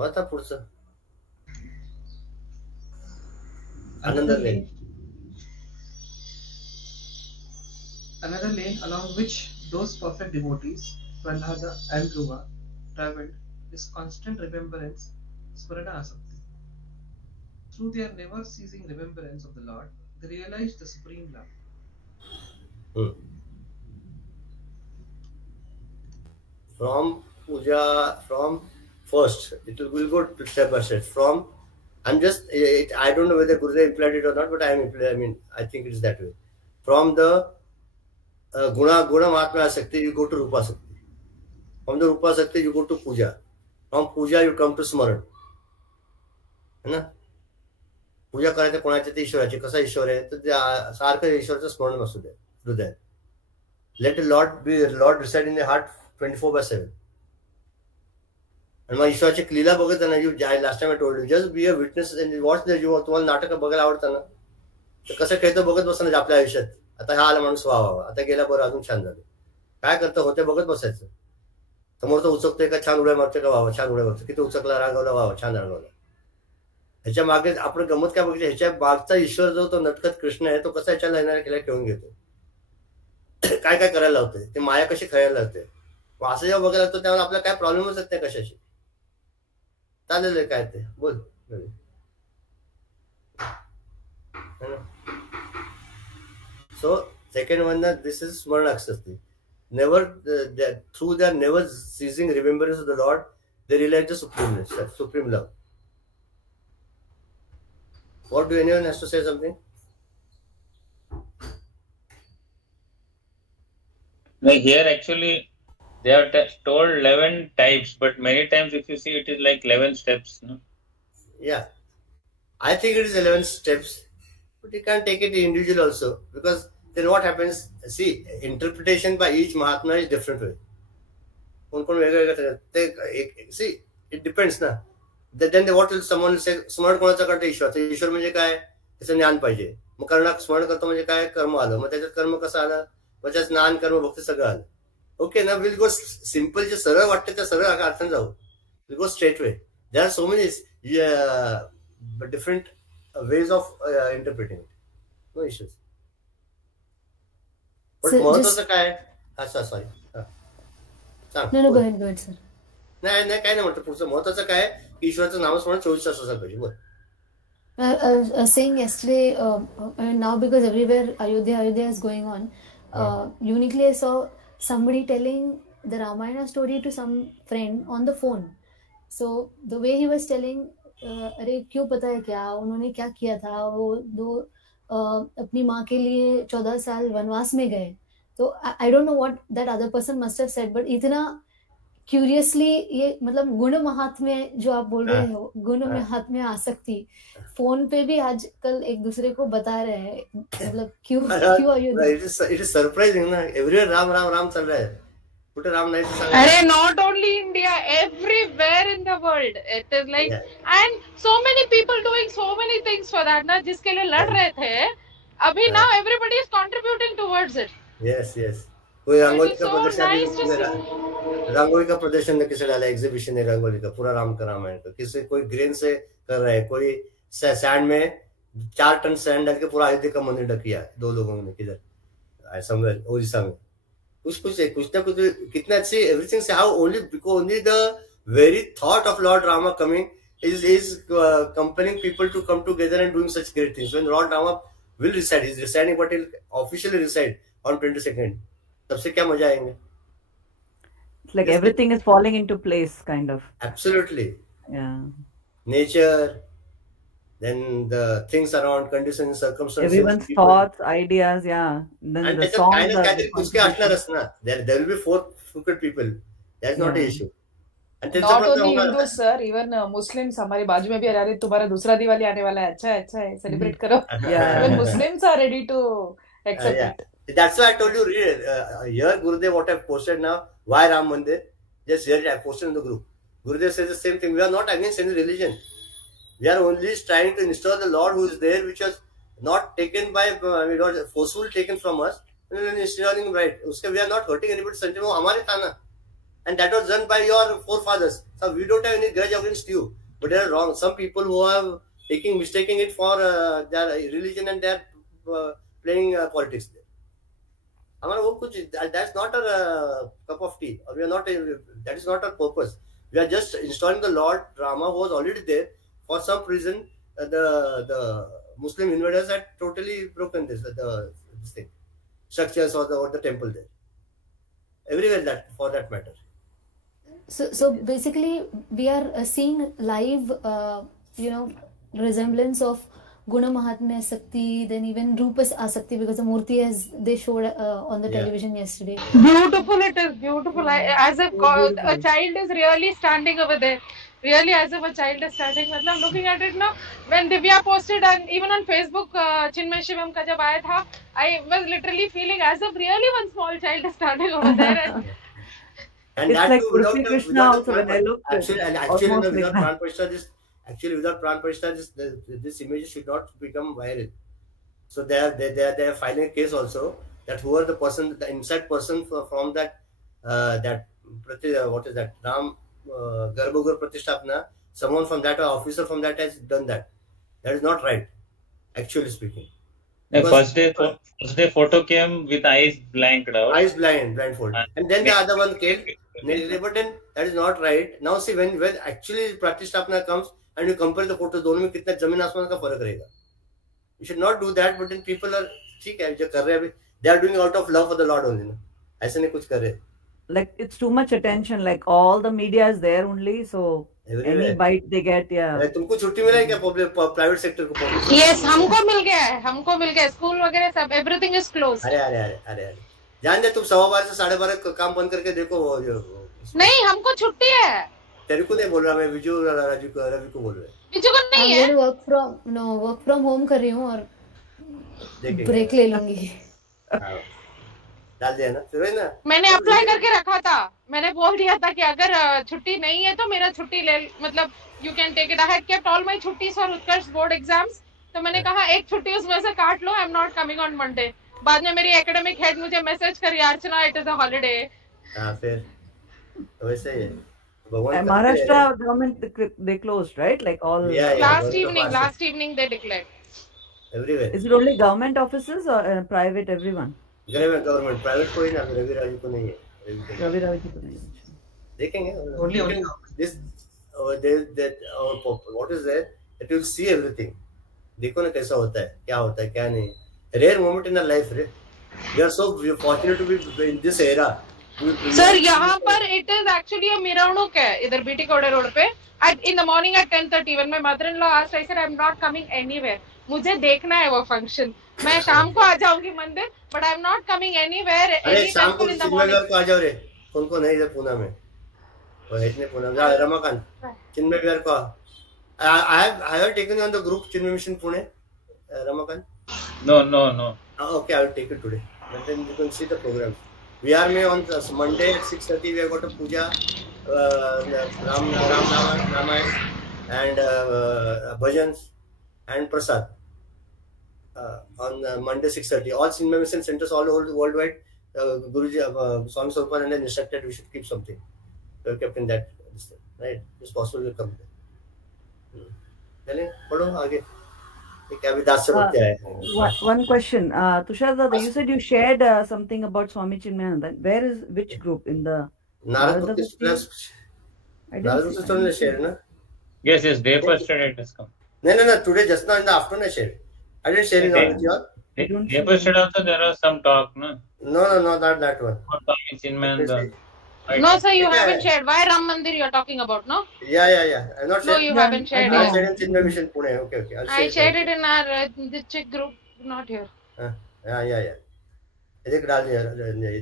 आता पुढचं आनंद लेन. Another lane along which those perfect devotees, Prahlada and Dhruva, traveled is constant remembrance, Smarana Asakti. Through their never ceasing remembrance of the Lord, they realized the supreme love. From puja, from first, we'll go step by step. From, I don't know whether Gurudev implied it or not, but I think it is that way. From the Guna Mahatma Asakti, you go to Rupa Asakti. From the Rupa Asakti, you go to Puja. From Puja, you come to Smaran. है ना? पूजा करायचं कोणाच्या ते ईश्वराची. कसा ईश्वर आहे तर सारखं ईश्वराचं स्मरण असू दे हृदयात. Let lord reside in the heart 24/7. आणि मग ईश्वराची लीला बघत ना, last time I told you, just be a witness and watch the तुम्हाला नाटक बघायला आवडतं ना, तर कसं खेळतो बघत बसतं ना आपल्या आयुष्यात. आता हा आला माणूस वा, आता गेला बरं, अजून छान झालं. काय करतं होते बघत बसायचं. समोर तो उचकतोय का, छान उड्या मारतोय का, व्हावं, छान उड्या मारतो, किती उचकला, रागवला, व्हावं, छान रागवला. ह्याच्या मागे आपण गमत काय बघितली, ह्याच्या मागचा ईश्वर जो तो नटखट कृष्ण आहे, तो कसा ह्याच्या लहणाऱ्या खेळून घेतो, काय काय करायला लावतोय, ते माया कशी खेळायला लावते. असं जेव्हा बघायला लागतो त्यामुळे आपल्याला काय प्रॉब्लेमच येत नाही कशाशी. चालेल आहे काय ते बोल. सो second one, this is Smarana Asakti. Through their never ceasing remembrance of the Lord, they realize the supreme love. What do anyone has to say something? Like here actually they are told 11 types, but many times if you see it is like 11 steps. No? Yeah, I think it is 11 steps, but you can take it individual also, because then what happens, see, interpretation by each Mahatma is different way. See, it depends na. Then what will someone say, स्मरण कोणाचं करतं ईश्वर. ईश्वर म्हणजे काय, त्याचं ज्ञान पाहिजे. मग स्मरण करतो म्हणजे काय, कर्म आलं. मग त्याच्यात कर्म कसं आलं, मग त्यात ज्ञान, कर्म, भक्ती सगळं आलं. Okay, now we'll go simple, just सरळ वाटतं त्या सरळ अर्थाने जाऊ. We'll go straight way. There are so many different ways of interpreting it. No issues. But महत्वाचं काय? अच्छा, sorry. No, go ahead, sir. नाही काय नाही म्हटलं पुढचं महत्वाचं काय की ईश्वराचं नामस्मरण 24 तास असायला पाहिजे. बोल. Saying yesterday, now because everywhere Ayodhya is going on, uniquely I saw somebody telling the Ramayana story to some friend on the phone. So the way he was telling, अरे क्यों पता है क्या उन्होंने क्या किया था, वो दो अपनी माँ के लिए 14 साल वनवास में गए. तो I don't know what that other person must have said, but इतना क्यूरियसली ये मतलब गुण महात्म्य जो आप बोल रहे हो, गुण महात्म्य आसक्ति फोन पे भी आजकल एक दूसरे को बता रहे हैं, मतलब क्यों इट इज सरप्राइजिंग ना. एवरीवेयर राम राम राम चल रहा है, कुठे राम नाही तो सांगा. अरे not only India, everywhere in the world it is like, and so many people doing so many things for that ना, जिसके लिए लड़ रहे थे अभी now everybody is contributing towards it. Yes कोई रंगोली का प्रदर्शन, रंगोली का प्रदर्शन ने किसे डाला, एग्जीबिशन है रंगोली का, पूरा राम का रामायण का. किसी कोई ग्रेन से कर रहा है, कोई सैंड में 4 टन सैंड डाल के पूरा अयोध्या का मंदिर ढक किया 2 लोगों ने. किधर समवेयर उड़ीसा में कुछ ना कुछ कितना अच्छी एवरीथिंग से. How only the very thought of Lord Rama coming is compelling people to come together and doing such great things. When Lord Rama will reside, he's residing, but he'll officially reside on 22nd. तब से क्या मजा आएंगे? It's like everything is falling into place, kind of. Absolutely. Yeah. Nature, then the things around, conditions, circumstances. Everyone's thoughts, ideas, yeah. Then and the songs kind of उसके असणार ना. There will be 4 crooked people. That's not an issue. Not only Hindus, sir, even Muslims. हमारे बाजू में भी अरे तुम्हारा दूसरा दिवाली आने वाला है, अच्छा है, celebrate करो. Even Muslims are ready to accept it. That's why I told you, here Gurudev, what I've posted now, why Ram Mandir, just here I posted in the group. Gurudev says the same thing. We are not against any religion. We are only trying to install the Lord who is there, which was not taken by, not forcefully taken from us. We are installing right. We are not hurting anybody's sentiment. वो हमारे था ना. And that was done by your forefathers. So we don't have any grudge against you. But they are wrong. Some people who are mistaking it for their religion and they are playing politics there. That's not our cup of tea. Or we are not. That is not our purpose. We are just installing the Lord Rama who was already there. For some reason, the Muslim invaders had totally broken this thing, structures or the temple there. Everywhere for that matter. So basically, we are seeing live, resemblance of Guna Mahatmya Asakti, then even Rupas Asakti, because the Murti they showed on the television yesterday. Beautiful, it is beautiful. As if a child is really standing over there. Really, as if a child is standing. I'm looking at it now. When Divya posted, and even on Facebook, Chinmay Shivam ka jab aaya tha, I was literally feeling as if really one small child is standing over there. And it's that like too, Krishna also when I look. Without Pran Pratishtha, this image should not become viral. So they are filing a case also that whoever the person, the inside person from that what is that Ram Garbhogar Pratishtapana, someone from that or officer from that has done that. That is not right, actually speaking. First day photo came with eyes blanked out. Eyes blindfold. And then the other one came. But then that is not right. Now see, when actually Pratishtapana comes and you compare the photos, दोनों में कितना जमीन आसमान का फर्क रहेगा. You should not do that. But then people are ठीक है जो कर रहे हैं अभी. They are doing out of love for the Lord only. ना ऐसे नहीं कुछ कर रहे. Like it's too much attention. Like all the media is there only, so any bite they get, yeah. तुमको छुट्टी मिला है क्या प्राइवेट सेक्टर को? Yes, हमको मिल गया है. स्कूल वगैरह सब everything is closed. अरे जान दे, तुम 12:15 से 12:30 काम बंद करके देखो. नहीं, हमको छुट्टी है. तेरे को नहीं बोल रहा मैं, रवि को बोल रहा है. विजू को नहीं है. वर्क फ्रॉम होम कर रही हूँ और ब्रेक ले लूंगी. डाल दिया ना फिर ना. मैंने अप्लाई करके रखा था. मैंने बोल दिया था कि अगर छुट्टी नहीं है तो मेरा छुट्टी ले, मतलब you can take it. I had kept all my छुट्टीज फॉर उत्कर्ष बोर्ड एग्जाम्स. तो मैंने कहा एक छुट्टी उसमें से काट लो. I am not coming on Monday. बाद में मेरी एकेडमिक हेड मुझे मैसेज करी, Archana it is a holiday. हाँ फिर वैसे ही है. Maharashtra government, they closed, right? Like all. Last evening they declared. Everywhere. Is it only government offices or private? Everyone. Government, private कोई ना. रवि राजू को नहीं है. रवि राजू को नहीं है. देखेंगे. Only. This what is there? That you will see everything. देखो ना कैसा होता है, क्या होता है, क्या नहीं. Rare moment in our life, रे. We are so fortunate to be in this era. Sir, यहाँ पर it is actually a मिरवणूक है इधर बीटी कोडे रोड पे. In the morning at 10:30 when my mother-in-law asked, I said I'm not coming anywhere. मुझे देखना है वो function. मैं शाम को आ जाऊंगी मंदिर, but I'm not coming anywhere. अरे शाम को चिन्मयगढ़ को आ जाओ रे. कौन है इधर पुणे में? इतने पुणे में रमाकांत चिन्मयगढ़ को. I have taken you on the group Chinmay Mission Pune, Ramakant. No. Okay, I will take it today. And then you can see the program. We are on Monday at 6:30. We have got a puja, Ramayana, and bhajans and prasad on Monday 6:30. All Chinmay Mission centers all worldwide. Guruji, Swami Swarupananda instructed we should keep something. We have kept in that, right? It's possible to come there. पढ़ो आगे. One question, Tushar, you said you shared something about Swami Chinmayananda. Where is which group in the Narada Bhakti shared, na? Yes, day first it has come. No. Today, just now in the afternoon, I shared. I didn't share it with you all. Day first also there was some talk, no? No, not that one. Swami Chinmayananda. No, sir, you haven't shared. Why Ram Mandir you are talking about, no? Yeah. I'm not shared. No, you haven't shared. I shared in Chinmay Mission Pune. Okay. I shared it in our the chick group, not here. Yeah. एक डाल दिया.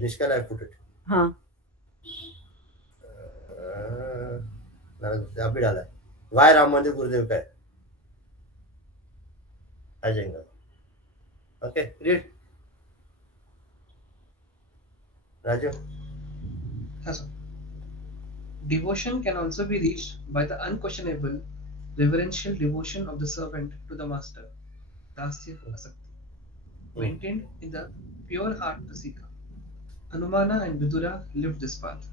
Nishkala, I put it. हाँ. अभी डाला है. Why Ram मंदिर गुरुदेव का है. आ जाएगा. Okay, read. Raju. Devotion can also be reached by the unquestionable, reverential devotion of the servant to the master, Dasya Asakti, maintained in the pure heart the seeker. Hanumana and Vidura lived this path.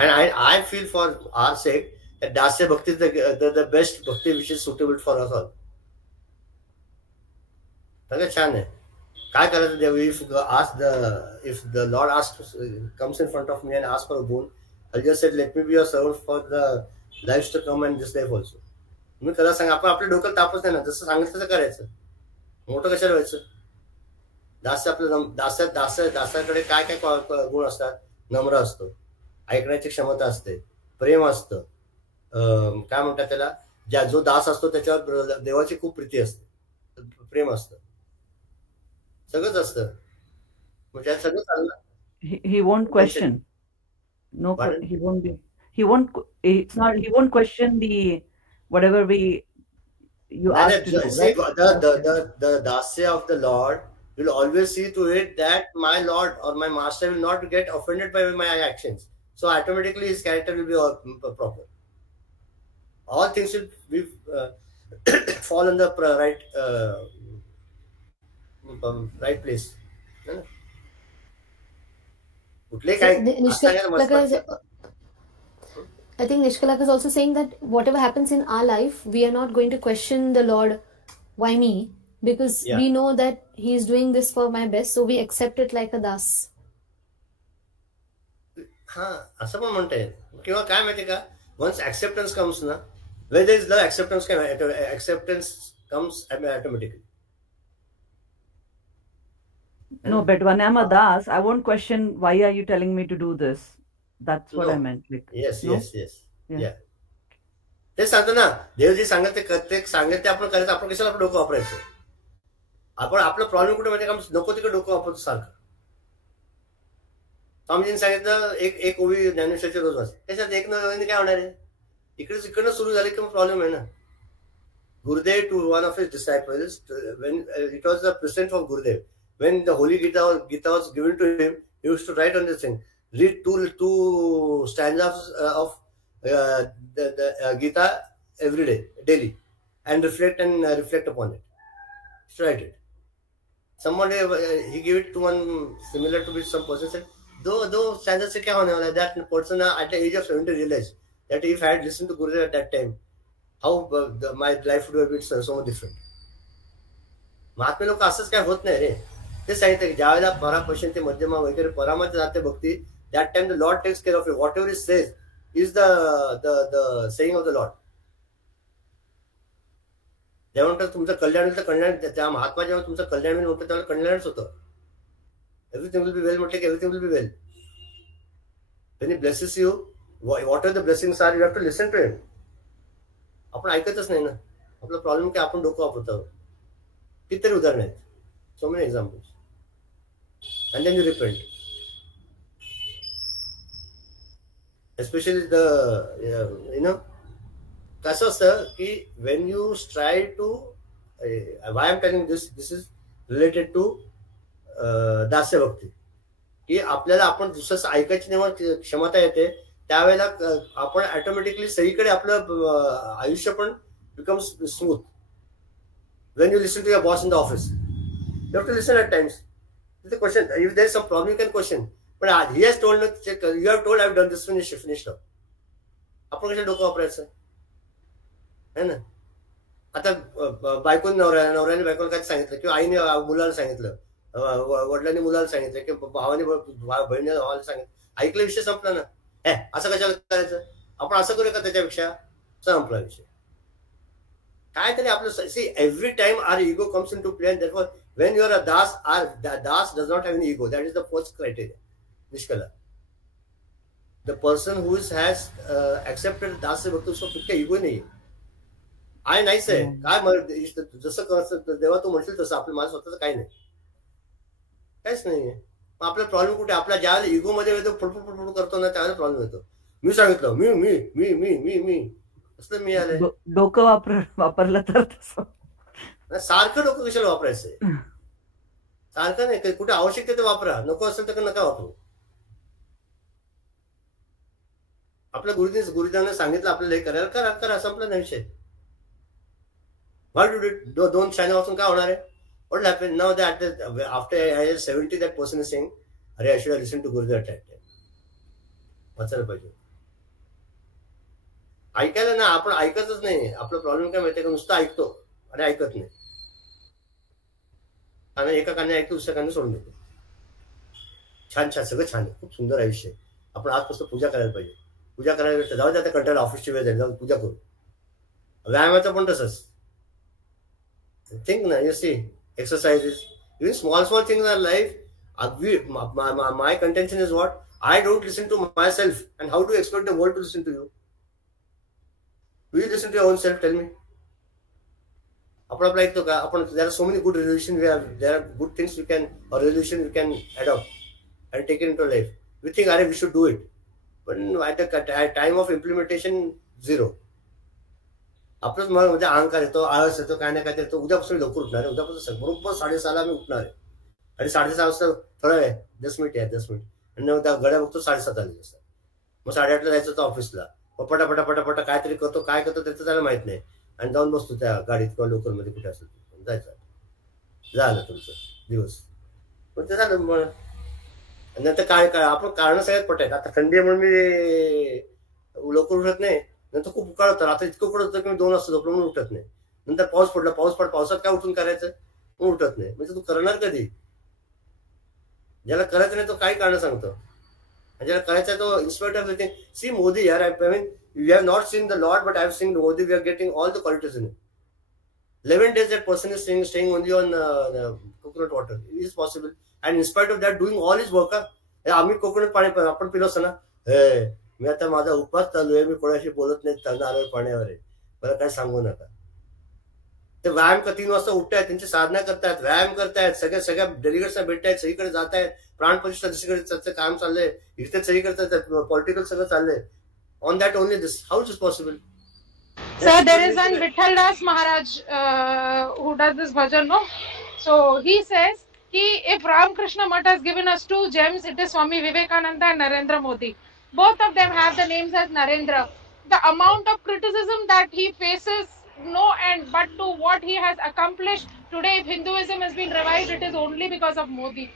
And I feel for our sake that Dasya Bhakti is the best Bhakti which is suitable for us all. छान है. काय करायचं if the Lord comes in front of me and asks for a boon, I'll just say let me be your servant for the lives to come and this life also. मी कदा सांग आपण आपल्या डोक्याला तापच नाही ना. जसं सांगितलं तसं करायचं. मोठं कशाला व्हायचं. दासाकडे काय गुण असतात. नम्र असतो, ऐकण्याची क्षमता असते, प्रेम असतं, काय म्हणतात त्याला, जो दास असतो त्याच्यावर देवाची खूप प्रीती असते, प्रेम असतं, सगळंच असतं. मग त्यात सगळं चाललं. He won't question. No, he won't be. He won't. It's not. He won't question the whatever you ask to do. The dasya of the Lord will always see to it that my Lord or my Master will not get offended by my actions. So automatically his character will be proper. All things will be fall in the right place. I think Nishkalak is also saying that whatever happens in our life, we are not going to question the Lord, why me? Because we know that he is doing this for my best, so we accept it like a das. असं पण म्हणता येईल. किंवा काय माहिती का, once acceptance comes ना, where there is love, acceptance comes automatically. No, but when I'm a das, I won't question why are you telling me to do this. That's what I meant. Like, yes. Yeah. ते सांगतो ना, देव जे सांगेल ते आपण करायचं. आपण कशाला आपलं डोकं वापरायचं. आपण आपलं प्रॉब्लेम कुठे माहिती का, नको तिकडे डोकं वापरतो सारखं. स्वामीजींनी सांगितलं एक ओवी ज्ञानेश्वरची रोज वाच. त्याच्यात एक नवीन काय होणार आहे. इकडनं सुरू झाले की मग प्रॉब्लेम आहे ना. Gurudev to one of his disciples, when it was the present of Gurudev, when the Holy Gita was given to him, he used to write on this thing, read two stanzas of the Gita every day, daily, and reflect upon it. Just write it. Someone he gave it to one similar to which some person said, though stanzas se kya hone wala hai? That person at the age of 70 realized that if I had listened to Gurudev at that time, how my life would have been so much different. Mahatme लोक असंच काय होत नाही रे. ते सांगितलं की ज्यावेळेला परा पश्यंती मध्यमा वगैरे परामध्ये जाते भक्ती, that time the Lord takes care of you. Whatever He says is the saying of the Lord. जेव्हा तुमचं कल्याण होईल, कल्याण त्या महात्मा जेव्हा तुमचं कल्याण होईल होतं त्यावेळेला कल्याणच होतं. एव्हरीथिंग विल बी वेल म्हटलं की everything will be well. When He blesses you, whatever the blessings are, you have to listen to Him. आपण ऐकतच नाही ना. आपला प्रॉब्लेम काय, आपण डोकं वापरतो. कितीतरी उदाहरण आहेत. So many examples. And then you repent. Especially कसं असतं की when you try to, why I'm telling this is related to दास्य भक्ती, की आपल्याला आपण दुसरं ऐकायची जेव्हा क्षमता येते त्यावेळेला आपण ऑटोमॅटिकली सगळीकडे आपलं आयुष्य पण becomes smooth. When you listen to your boss in the office, you have to listen at times. It's a question. If there is some problem, you can question. But he has told, you have told, I've done this, finished up. आपण कशा डोकं वापरायचं है ना. आता बायकोने नवऱ्याने बायकोला काय सांगितलं किंवा आईने मुलाला सांगितलं, वडिलांनी मुलाला सांगितलं किंवा भावाने बहिणीने भावाला सांगितलं, ऐकलं, विषय संपला ना. असं कशाला करायचं, आपण असं करूया का, त्याच्यापेक्षा संपला विषय. काहीतरी आपलं, see every time our ego comes into play, and therefore when you are a das, das does not have any ego. That is the first criteria. Nishkala, the person who has accepted das se bhakti, उसको कुछ ego नाही आहे. नाहीच आहे. काय जसं करत देवा तू म्हणशील तसं, आपलं माझं स्वतःच काही नाही, काहीच नाहीये. मग आपला प्रॉब्लेम कुठे, आपला ज्यावेळेला इगो मध्ये येतो, फुटफुट करतो ना, त्यावेळेला प्रॉब्लेम येतो. मी सांगितलं, मी मी मी मी मी मी असलं मी आलंय. डोकं वापरलं तर तसं सारखं डोकं कशाला वापरायचंय, सारखं नाही. कुठे आवश्यक ते वापरा, नको असेल तर नका वापरू. आपल्या गुरुजीने सांगितलं आपल्याला हे करायला, करा, संपलं नाही विषय. What did it? दोन शाळा वाचून काय होणार आहे? What will happen now that after I is 70, that person is saying, "Arey, I should have listened to Gurudev at that time." वाचायला पाहिजे. ऐकायला ना, आपण ऐकतच नाही. आपला प्रॉब्लेम काय माहितीये का, नुसतं ऐकतो आणि ऐकत नाही. आणि एका काने ऐकतो, दुसऱ्या काने सोडून देतो. छान सगळं छान आहे, खूप सुंदर आयुष्य आहे. आपण आजपासून पूजा करायला पाहिजे. पूजा करायला जाऊ दे, आता कंटाळा, ऑफिसची वेळ झाली, जाऊ पूजा करू. व्यायामाचं पण तसंच. Think na, you see, exercises, even small things in our life. My contention is what? I don't listen to myself, and how do you expect the world to listen to you? Do you listen to your own self? Tell me. आपण ऐकतो का आपण? There are so many good resolutions we have. There are good things we can, or resolution we can adopt and take it into life. We think, we should do it, but at time of implementation, zero. आपलंच मला म्हणजे अहंकार येतो, आळस येतो, काय ना काय येतो. उद्यापासून लवकर उठणार आहे, उद्यापासून बरोबर 6:30 मी उठणार आहे. आणि 6:30 वाजता थोडा वेळ 10 मिनिट आणि त्या गड्या बघतो 7:30 आले असतात. मग 8:30 जायचं होतं ऑफिसला. मग पटापटा काहीतरी करतो, काय करतो त्याचं त्याला माहित नाही. आणि जाऊन बसतो त्या गाडीत किंवा लोकल मध्ये, कुठे असेल जायचं. झालं तुमचं दिवस, पण ते झालं. मग नंतर काय आपण कारण सगळ्यात पटायचं. आता थंडी म्हणून मी लवकर उठत नाही, नंतर खूप उकाळ होतं. आता इतकं उकडत होतं की मी 2 वाजता झोपलो म्हणून उठत नाही. नंतर पाऊस पडला, पावसात काय उठून करायचं म्हणून उठत नाही. म्हणजे तू करणार कधी? ज्याला करायचं नाही तो काही कारण सांगतो, आणि ज्याला करायचं आहे तो inspired of everything. See Modi यार, I mean you have not seen the lord, but I have seen Modi. We are getting all the qualities in it. 11 days that person is staying only on coconut water. It is possible, and in spite of that doing all his work. आम्ही coconut पाणी आपण pillow असं ना, मी आता माझा उपवास चालू आहे, मी कोणाशी बोलत नाही, नारळ पाण्यावर आहे, मला काय सांगू नका. ते व्यायाम 3 वाजता उठतायत, त्यांची साधना करतायत, व्यायाम करतायत, सगळ्या डेलिगेट्सना भेटतायत, सगळीकडे जात आहेत, प्राणप्रतिष्ठा दुसरीकडे काम चाललंय, इथे सगळीकडे पॉलिटिकल सगळं चाललंय. On that only this, how is possible? Sir, there is one Vitthal Das Maharaj who does this bhajan, no? So he says, if Ramakrishna Math has given us two gems, it is Swami Vivekananda and Narendra Modi. Both of them have the names as Narendra. The amount of criticism that he faces, no end, but to what he has accomplished today, if Hinduism has been revived, it is only because of Modi.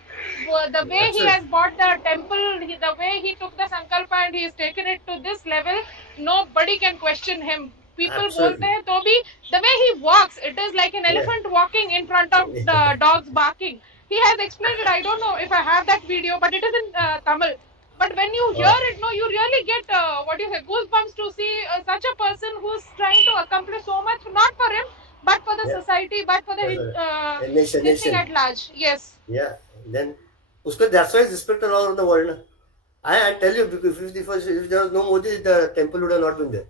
The way he has bought the temple, the way he took the Sankalpa and he has taken it to this level, nobody can question him. People bolte hain to bhi, the way he walks, it is like an elephant walking in front of the dogs barking. He has explained it. I don't know if I have that video, but it is in Tamil. But when you hear it, no, you really get goosebumps to see such a person who's trying to accomplish so much, not for him, but for the society, but for the nation at large. Yes. Yeah. Then, that's why it's respected all over the world. I tell you, if there was no Modi, the temple would have not been there.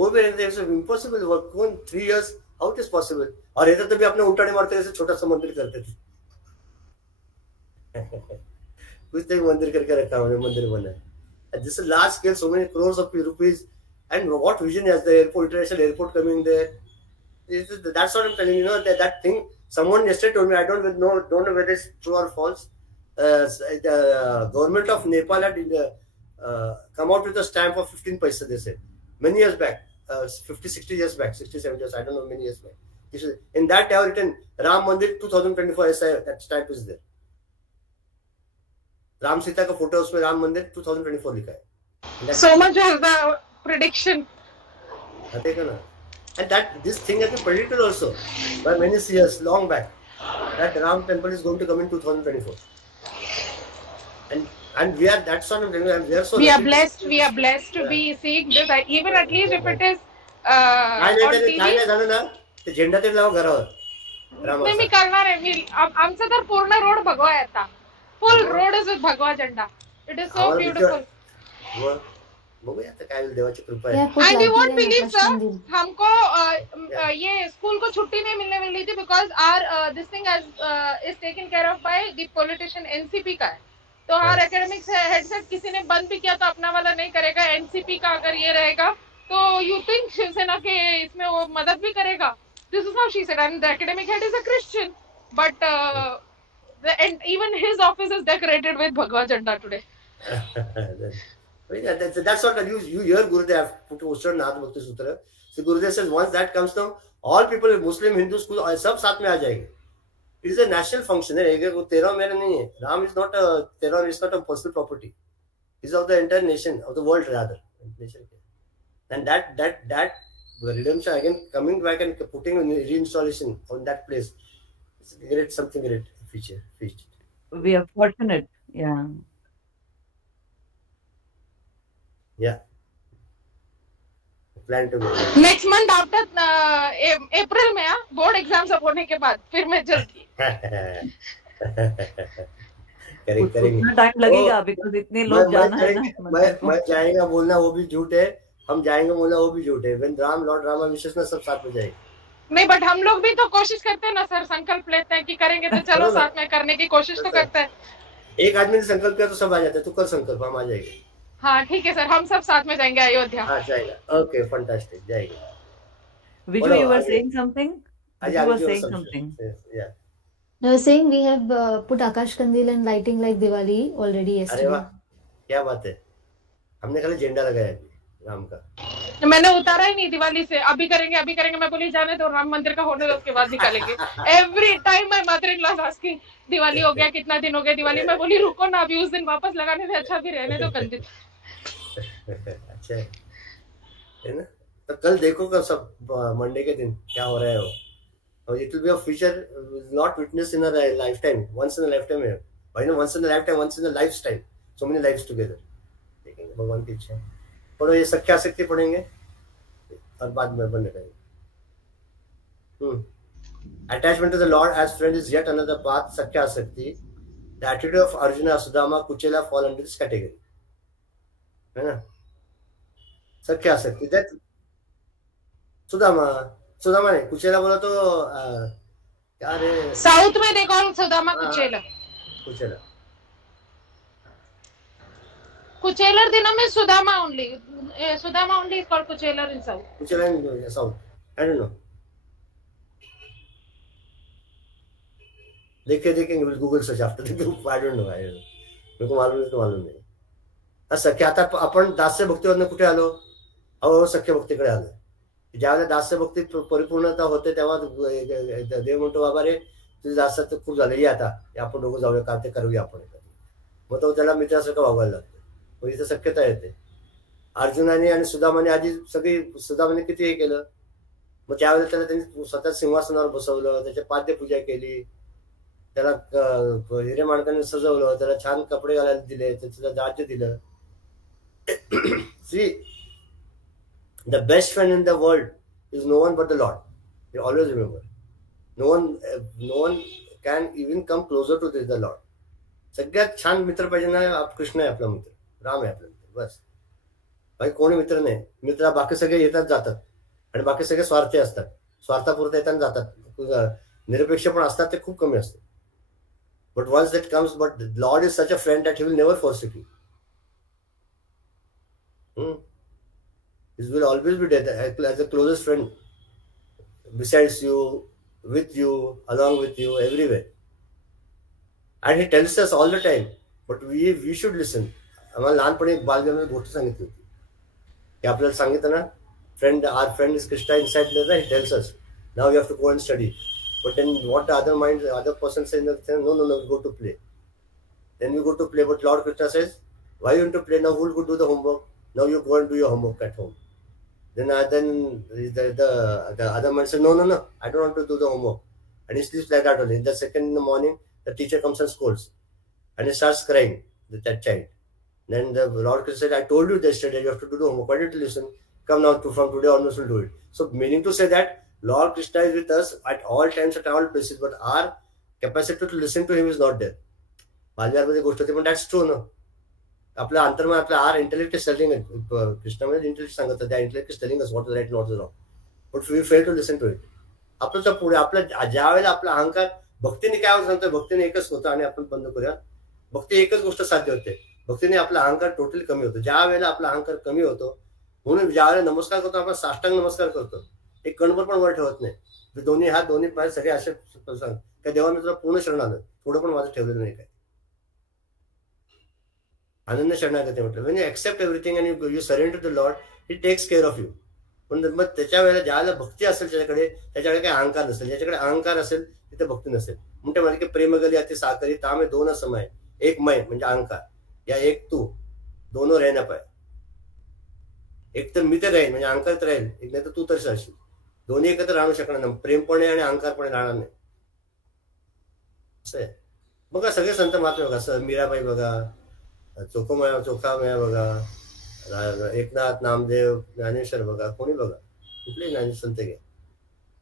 It's impossible work. 3 years, how it is possible? और इधर तो भी अपने उल्टा नहीं मारते ऐसे छोटा सा मंदिर करते थे. कुछ तो मंदिर करके रखा हमने मंदिर बना है. And this is large scale, so many crores of rupees, and what vision has the airport, international airport coming there? That's what I'm telling you. That thing. Someone yesterday told me, I don't know whether it's true or false. The government of Nepal had come out with a stamp of 15 paisa. They said many years back, 50, 60 years back, 60, 70 years. I don't know, many years back. In that they have written Ram Mandir 2024. That stamp is there. Ram Sita ka photo usme Ram Mandir 2024 likha hai. So much of the prediction. And this thing has been predicted also by many years long back, that Ram temple is going to come in 2024. And we are, that's what I'm telling you, and we are so. We are blessed to be seeing this. Even at least if it is on TV. झेंडा तरी लावा घरावर. मी करणार आहे. आमचा तर पूर्ण road भगवा आहे आता. Full road is with भगवा झेंडा. It is so beautiful. बघूया आता काय देवाची कृपा आहे. And you won't believe, sir, हमको ये स्कूल को छुट्टी नहीं मिलने वाली थी because our this thing is taken care of by the politician NCP का है. तो हर academics headset किसी ने बंद भी किया तो अपना वाला नहीं करेगा. NCP का अगर ये रहेगा तो you think शिवसेना के इसमें वो मदद भी करेगा. This is how she said, and the academic head is a Christian, but and even his office is decorated with Bhagwa Jhanda today. That's what you hear Gurudev put posted on Nath Bhakti Sutra. So Gurudev says once that comes down, all people, Muslim, Hindu, school, सब साथ में आ जाएंगे. It is a national function. तेरा मेरा नहीं है. Ram is not a personal property. It's of the entire nation, of the world rather. And that redemption again coming back and putting reinstallation on that place, it's great, something great feature. We are fortunate, yeah. Plan to go. Next month after April में board exams अब होने के बाद फिर मैं जल्दी. करेंगे. Time लगेगा because इतने लोग जाना है ना. मैं जाएगा बोलना वो भी झूठ है. हम जाएंगे बोलना वो भी झूठ है. When Lord Rama wishes ना सब साथ में जाएंगे. नहीं, बट हम लोग भी तो कोशिश करते हैं ना सर. संकल्प लेते हैं कि करेंगे तो चलो साथ में करने की कोशिश तो करते हैं. एक आदमी ने संकल्प किया तो सब आ जाते हैं. तो कर संकल्प, हम आ जाएंगे. हाँ ठीक है सर, हम सब साथ में जाएंगे अयोध्या. हाँ जाएगा. Okay, fantastic. जाएंगे. Viju, you were saying something? You were saying something. Yeah. I was saying we have put Akash Kandil and lighting like Diwali already yesterday. अरे वाह, क्या बात है. हमने खाली झंडा लगाया राम का. मैंने उतारा ही नहीं दिवाली से. अभी करेंगे. मैं बोली जाने दो, राम मंदिर का होने दो, उसके बाद निकालेंगे. Every time my mother-in-law is asking, Diwali हो गया, कितना दिन हो गया दिवाली. मैं बोली रुको ना, अभी उस दिन वापस लगाने से अच्छा भी रहने दो कंदिल. अच्छा है ना. तो कल देखो का सब मंडे के दिन क्या हो रहा है वो. It will be a feature not witnessed in a lifetime. Once in a lifetime है. Once in a lifetime, once in a lifetime. So many lives together. देखेंगे भगवान की इच्छा. पढ़ो ये सख्या शक्ति पढ़ेंगे और बाद में बंद करेंगे. Attachment to the Lord as friend is yet another path. Sakhya Sakti. The attitude of Arjuna, Sudama, Kuchela fall under this category. है ना. Sakhya Sakti. That सुदामा नहीं, कुचेला बोला तो क्या रे. साउथ में देखो Sudama कुचेला Kuchelar Dinam is Sudama only. Sudama only is called Kuchelar in South. Kuchelar in South. I don't know. देखेंगे Google search after I don't know. मेरे को मालूम नहीं. सख्य आता आपण दास्य भक्तीवरनं कुठे आलो? हळूहळू सख्य भक्तीकडे आलो. ज्यावेळेला दास्य भक्ती परिपूर्णता होते तेव्हा देव म्हणतो बाबा रे तुझे दास्य खूप झालं, ये आता आपण दोघं जाऊया का ते करूया आपण. मग तो त्याला मित्रासारखं वागायला लागतो. मग इथं सख्यता येते. अर्जुनाने आणि सुदामाने आधी सगळी सुदामाने किती हे केलं, मग त्यावेळेला त्याला त्यांनी स्वतः सिंहासनावर बसवलं, त्याची पाद्यपूजा केली, त्याला हिरे माणकाने सजवलं, त्याला छान कपडे घालायला दिले, त्याला राज्य दिलं. See, the best friend in the world is no one but the Lord. You always remember. No one can even come closer to the Lord. सगळ्यात छान मित्र पाहिजे ना, कृष्ण आहे आपला मित्र, राम आहे आपला मित्र, बस. बाकी कोणी मित्र नाही. मित्र बाकी सगळे येतात जातात आणि बाकी सगळे स्वार्थी असतात. स्वार्थापुरते येतात जातात. निरपेक्ष पण असतात, ते खूप कमी असतात. But once that comes, but the Lord is such a friend that He will never forsake you. He will always be there as the closest friend, besides you, with you, along with you, everywhere. And He tells us all the time, but we should listen. आम्हाला लहानपणी एक बालगीतेमध्ये गोष्ट सांगितली होती की आपल्याला सांगितलं ना, our friend is Krishna inside there. He tells us now you have to go and study. But then what the other person says, no, we go to play. Then we go to play, but Lord Krishna says, why you want to play now? Who will do the homework? Now you go and do your homework at home. Then the other man says, no, I don't want to do the homework. And he sleeps like that only. The second in the morning, the teacher comes and scolds. And he starts crying, that child. Then the Lord Krishna said, I told you yesterday, you have to do the homework. Why did you listen? Come now, from today onwards we'll do it. So meaning to say that Lord Krishna is with us at all times, at all places, but our capacity to listen to Him is not there. बालविहारमध्ये गोष्ट होती, पण that's true ना. आपल्या अंतर्मन, आपल्या our intellect is telling, कृष्णामध्ये intellect सांगत त्या intellect is telling us what is right, not is wrong, but we fail to listen to it. आपल्याच्या पुढे आपल्या ज्या वेळेला आपला अहंकार, भक्तीने काय सांगतोय, भक्तीने एकच होतं आणि आपण बंद करूया. भक्ती एकच गोष्ट साध्य होते, भक्तीने आपला अहंकार टोटली कमी होतो. ज्या वेळेला आपला अहंकार कमी होतो, म्हणून ज्या वेळेला नमस्कार करतो आपण साष्टांग नमस्कार करतो, एक कणभर पण वर ठेवत नाही. दोन्ही हात, दोन्ही पाय सगळे असे सांग काय देवा मी तुला पूर्ण शरण आलं, थोडं पण माझं ठेवलेलं नाही. काय अनन्य शरणागती म्हटलं म्हणजे accept everything and you surrender to the lord. He takes care of you. पण मग त्याच्या वेळेला ज्याला भक्ती असेल त्याच्याकडे काही अहंकार नसेल, ज्याच्याकडे अहंकार असेल तिथे भक्ती नसेल. म्हणते म्हणजे की प्रेम गली अति साकरी तामे दोन समय, एक मय म्हणजे अहंकार, या एक तू, दोनों रहना पाय. एक तर मी तर राहील म्हणजे अहंकार तर राहील, एक नाही तर तू तरी राहशील. दोन्ही एकत्र राहू शकणार नाही, प्रेमपणे आणि अहंकारपणे राहणार नाही. असं आहे. बघा सगळे संत महात्मे बघा, मीराबाई बघा, चोखामया बघा, एकनाथ, नामदेव, ज्ञानेश्वर बघा, कोणी बघा, कुठले ज्ञानी संत घ्या,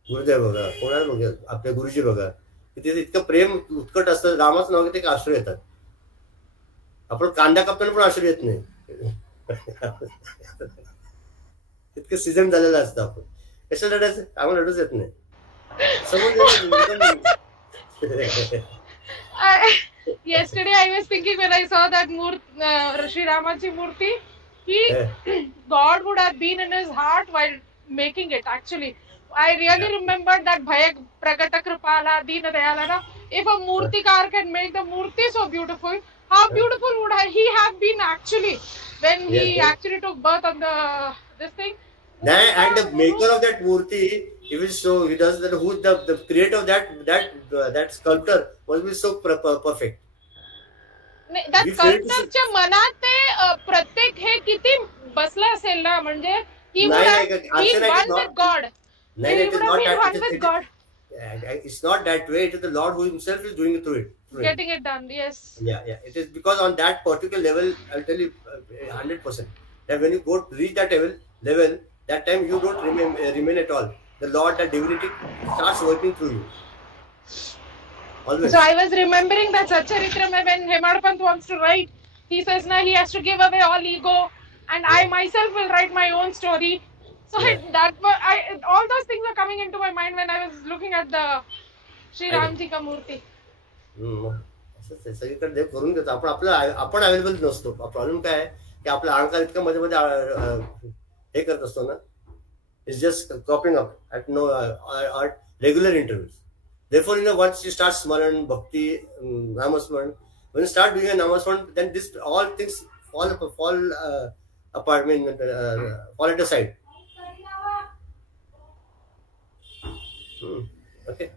गुरुदेव बघा, कोणाला बघा, आपले गुरुजी बघा, तिथे इतकं प्रेम उत्कट असतं. रामाचं नाव घेते की आश्रय येतात. आपण कांदा कापताना पण आश्रय येत नाही, इतकं सीझन झालेलं असतं. आपण कशा लढायचं, आम्हाला लढूच येत नाही. Yesterday I was thinking when I saw that Sri Ramaji Murti, God would have been in his heart while making it. Actually, I really remembered that Bhayak Pragata Kripala Dina Dayalana. If a Murtikar can make the Murti so beautiful, how beautiful would he have been actually when he actually took birth on this thing? And the maker of that Murti, he will show, he does that. Who the creator of that sculptor was be so perfect. That sculptorच्या मनात ते प्रत्येक हे किती बसलं असेल ना, म्हणजे he would have been one with God. It is not that. It's not that way. It is the Lord who Himself is doing it through it. Getting it done. Yes. Yeah. It is because on that particular level, I'll tell you 100% that when you go reach that level, that time you don't remain at all. The Lord, the divinity starts working through you. Always. So I was remembering that Satcharitra when Hemadpant wants to write, he says now he has to give away all ego, and I myself will write my own story. So all those things are coming into my mind when I was looking at the Sri Ramji ka Murti. सगळीकडे देव करून देतो. आपण available नसतो. Problem काय आहे, की आपला अहंकार इतकं मध्ये मध्ये हे करत असतो ना, it's just cropping up at no regular interviews. Therefore, once you start smaran, bhakti, namasmaran, when you start doing a namasmaran, then all things fall apart, fall at the side. Okay.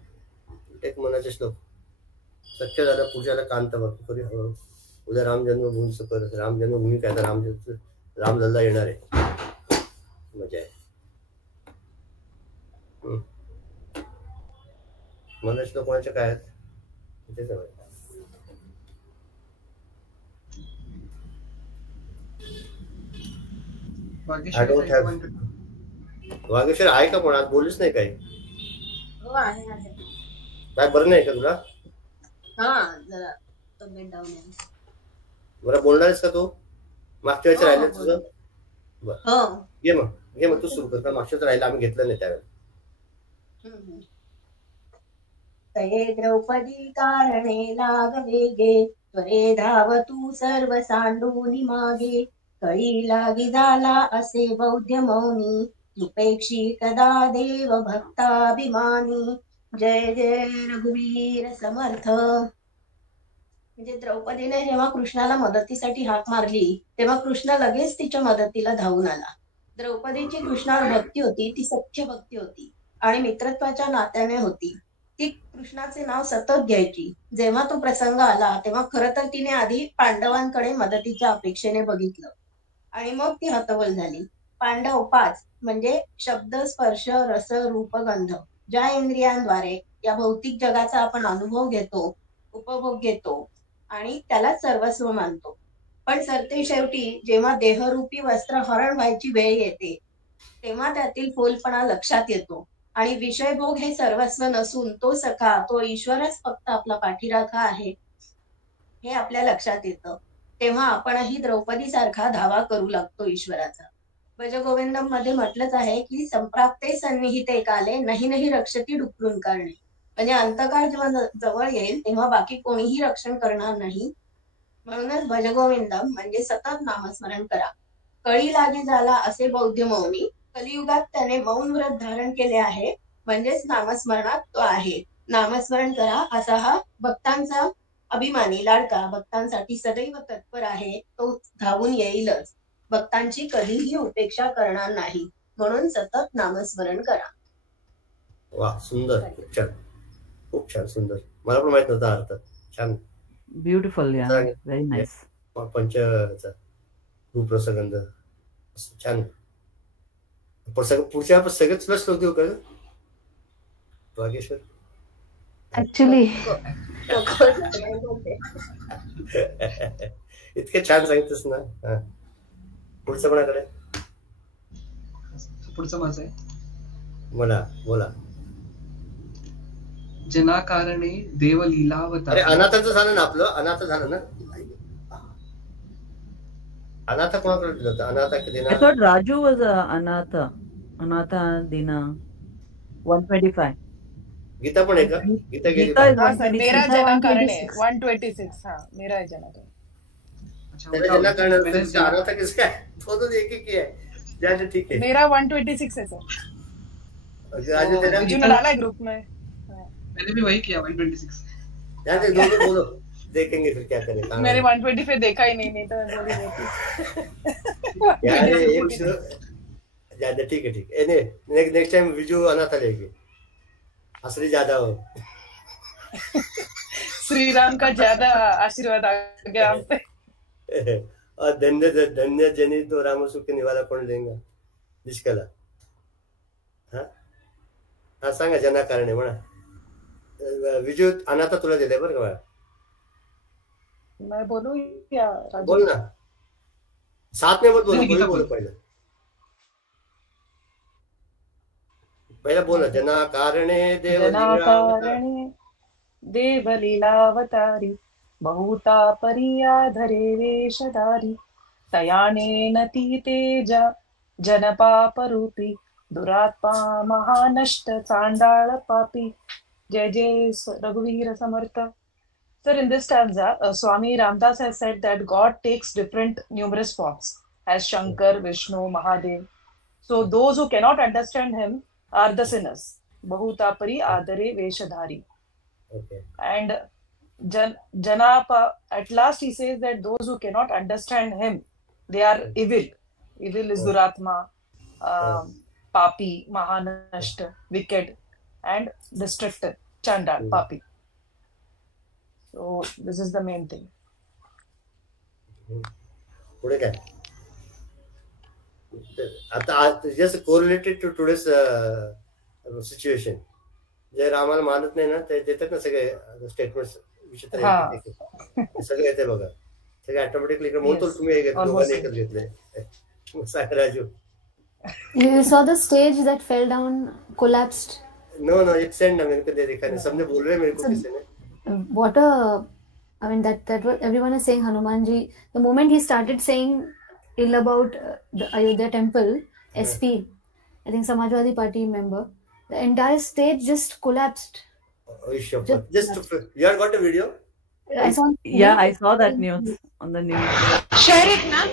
Take मनाचे श्लोक. सख्य झालं पुढच्याला कांत भक्ती करू हळूहळू. उद्या राम जन्मभूमीचं करत. राम जन्मभूमी काय तर रामलल्ला येणार आहे. मजा आहे. मला श्लोक कोणाचे काय आहेत वागेश्वर आहे का? पण आज बोललीच नाही काही. काय बरं नाही का तुला? बरं बोलणारच का तू? मागच्या वेळेस राहिलं तुझं? बरं घे मग तू सुरू कर. का मागच्या वेळेस राहिलं आम्ही घेतलं नाही त्यावेळेला. तये द्रौपदी कारणे लाग वेगे, त्वरे धाव तू सर्व सांडूनी मागे. कळी लागी झाला असे बौद्ध मौनी, उपेक्षी कदा देव भक्ताभिमानी. जय जय रघुवीर समर्थ. म्हणजे द्रौपदीने जेव्हा कृष्णाला मदतीसाठी हाक मारली तेव्हा कृष्ण लगेच तिच्या मदतीला धावून आला. द्रौपदीची कृष्णावर भक्ती होती, ती सख्य भक्ती होती आणि मित्रत्वाच्या नात्याने होती. ती कृष्णाचे नाव सतत घ्यायची. जेव्हा तो प्रसंग आला तेव्हा खरं तर तिने आधी पांडवांकडे मदतीच्या अपेक्षेने बघितलं आणि मग ती हतबल झाली. पांडव 5 म्हणजे शब्द, स्पर्श, रस, रूप, गंध, ज्या इंद्रियांद्वारे या भौतिक जगाचा आपण अनुभव घेतो, उपभोग घेतो आणि त्याला सर्वस्व मानतो. पण सरते शेवटी जेव्हा देहरूपी वस्त्र हरण व्हायची वेळ येते तेव्हा त्यातील फोलपणा लक्षात येतो आणि विषयभोग हे सर्वस्व नसून तो सखा, तो ईश्वरच फक्त आपला पाठीराखा आहे हे आपल्या लक्षात येतं. तेव्हा आपणही द्रौपदी सारखा धावा करू लागतो ईश्वराचा. भजगोविंदम मध्ये म्हटलंच आहे की संप्राप्ते सन्निहिते काले नाही नाही रक्षती डुकरून करणे. म्हणजे अंतकाळ जेव्हा जवळ येईल तेव्हा बाकी कोणीही रक्षण करणार नाही. म्हणूनच भजगोविंदम म्हणजे सतत नामस्मरण करा. कळी लागी झाला असे बौद्ध मौनी. कलियुगात त्याने मौन व्रत धारण केले आहे म्हणजेच नामस्मरणात तो आहे. नामस्मरण करा असा हा भक्तांचा अभिमानी लाडका, भक्तांसाठी सदैव तत्पर आहे. तो धावून येईलच. भक्तांची कधीही उपेक्षा करणार नाही. म्हणून सतत नामस्मरण करा. वा, सुंदर, खूप छान, खूप छान, सुंदर. मला पण माहित नव्हता अर्थ. छान, ब्युटिफुल, व्हेरी नाईस. पंचचा रूपरसगंध छान. पुढच्या सगळेच तुला श्लोक देऊ का वागेश्वर? ऍक्च्युली इतके छान सांगितलंस ना. पुढचं कोणाकडे? पुढचं माझं आहे. बोला. जनाकारणे देवलीलावतार. अरे अनाथाचं झालं ना आपलं? अनाथ झालं ना? अनाथ कोणाकडे दिलं होतं? अनाथ दिना. I thought Raju was अनाथा दिना 125. गीता पण आहे का? गीता गेली. मेरा जनाकारणे 126. हा, मेरा जनाकारणे. तेरा जनाकारणे अनाथ किसका है? तो तो एक ही है. जाने ठीक है. मेरा 126 है सर. आज तेरा विजू ने डाला है ग्रुप में. मैंने भी वही किया 126. यार दे दो बोलो, देखेंगे फिर क्या करें. मैंने 125 देखा ही नहीं तो बोली देती यार एक ज्यादा. ठीक है. नेक्स्ट टाइम विजू अनाथ लेंगे. असली ज्यादा हो. श्री राम का ज्यादा आशीर्वाद आ गया हम पे. और धन्य जनी तो राम सुख निवाला कोण देंगा निष्कला. हा सांगा जनाकारणे म्हणा. विजू अनाथ तुला दिले बरं का. मैं बोलू या बोल ना. साथ में मत बोलो पहिलं बोला. जनाकारणे देवलीलावतारी बहुता परियाधरे वेशधारी. तयाने नती जनपापरूपी दुरात्मा महानष्ट चांडाळ पापी. जय जय रघुवीर समर्थ. Sir, in this stanza, Swami Ramdas has said that God takes different numerous forms as Shankar, Vishnu, Mahadev. So those who cannot understand him are the sinners. Bahutapari adare veshadhari. Okay. And Janapa, at last he says that those who cannot understand him, they are evil. Evil is Duratma, Papi, Mahanashta, wicked, and destructive, Chandal, Papi. So this is the main thing. पुढे काय आता just correlated to today's situation. जे रामाला मानत नाही ना ते देतात ना सगळे स्टेटमेंट्स विचित्र सगळे येते बघा सगळे ऑटोमॅटिकली म्हणतो तुम्ही हे घेतलं दोघांनी एकच घेतले सांग Raju. You saw the stage that fell down, collapsed. No, it sent ना मेरे को दे दिखा नहीं सबने बोल रहे मेरे को किसी ने. What I mean that what everyone is saying, Hanumanji, the moment he started saying ill about the Ayodhya temple, SP, I think Samajwadi Party member, the entire stage just collapsed. Just you have got a video? I saw that news on the news. Share it, na?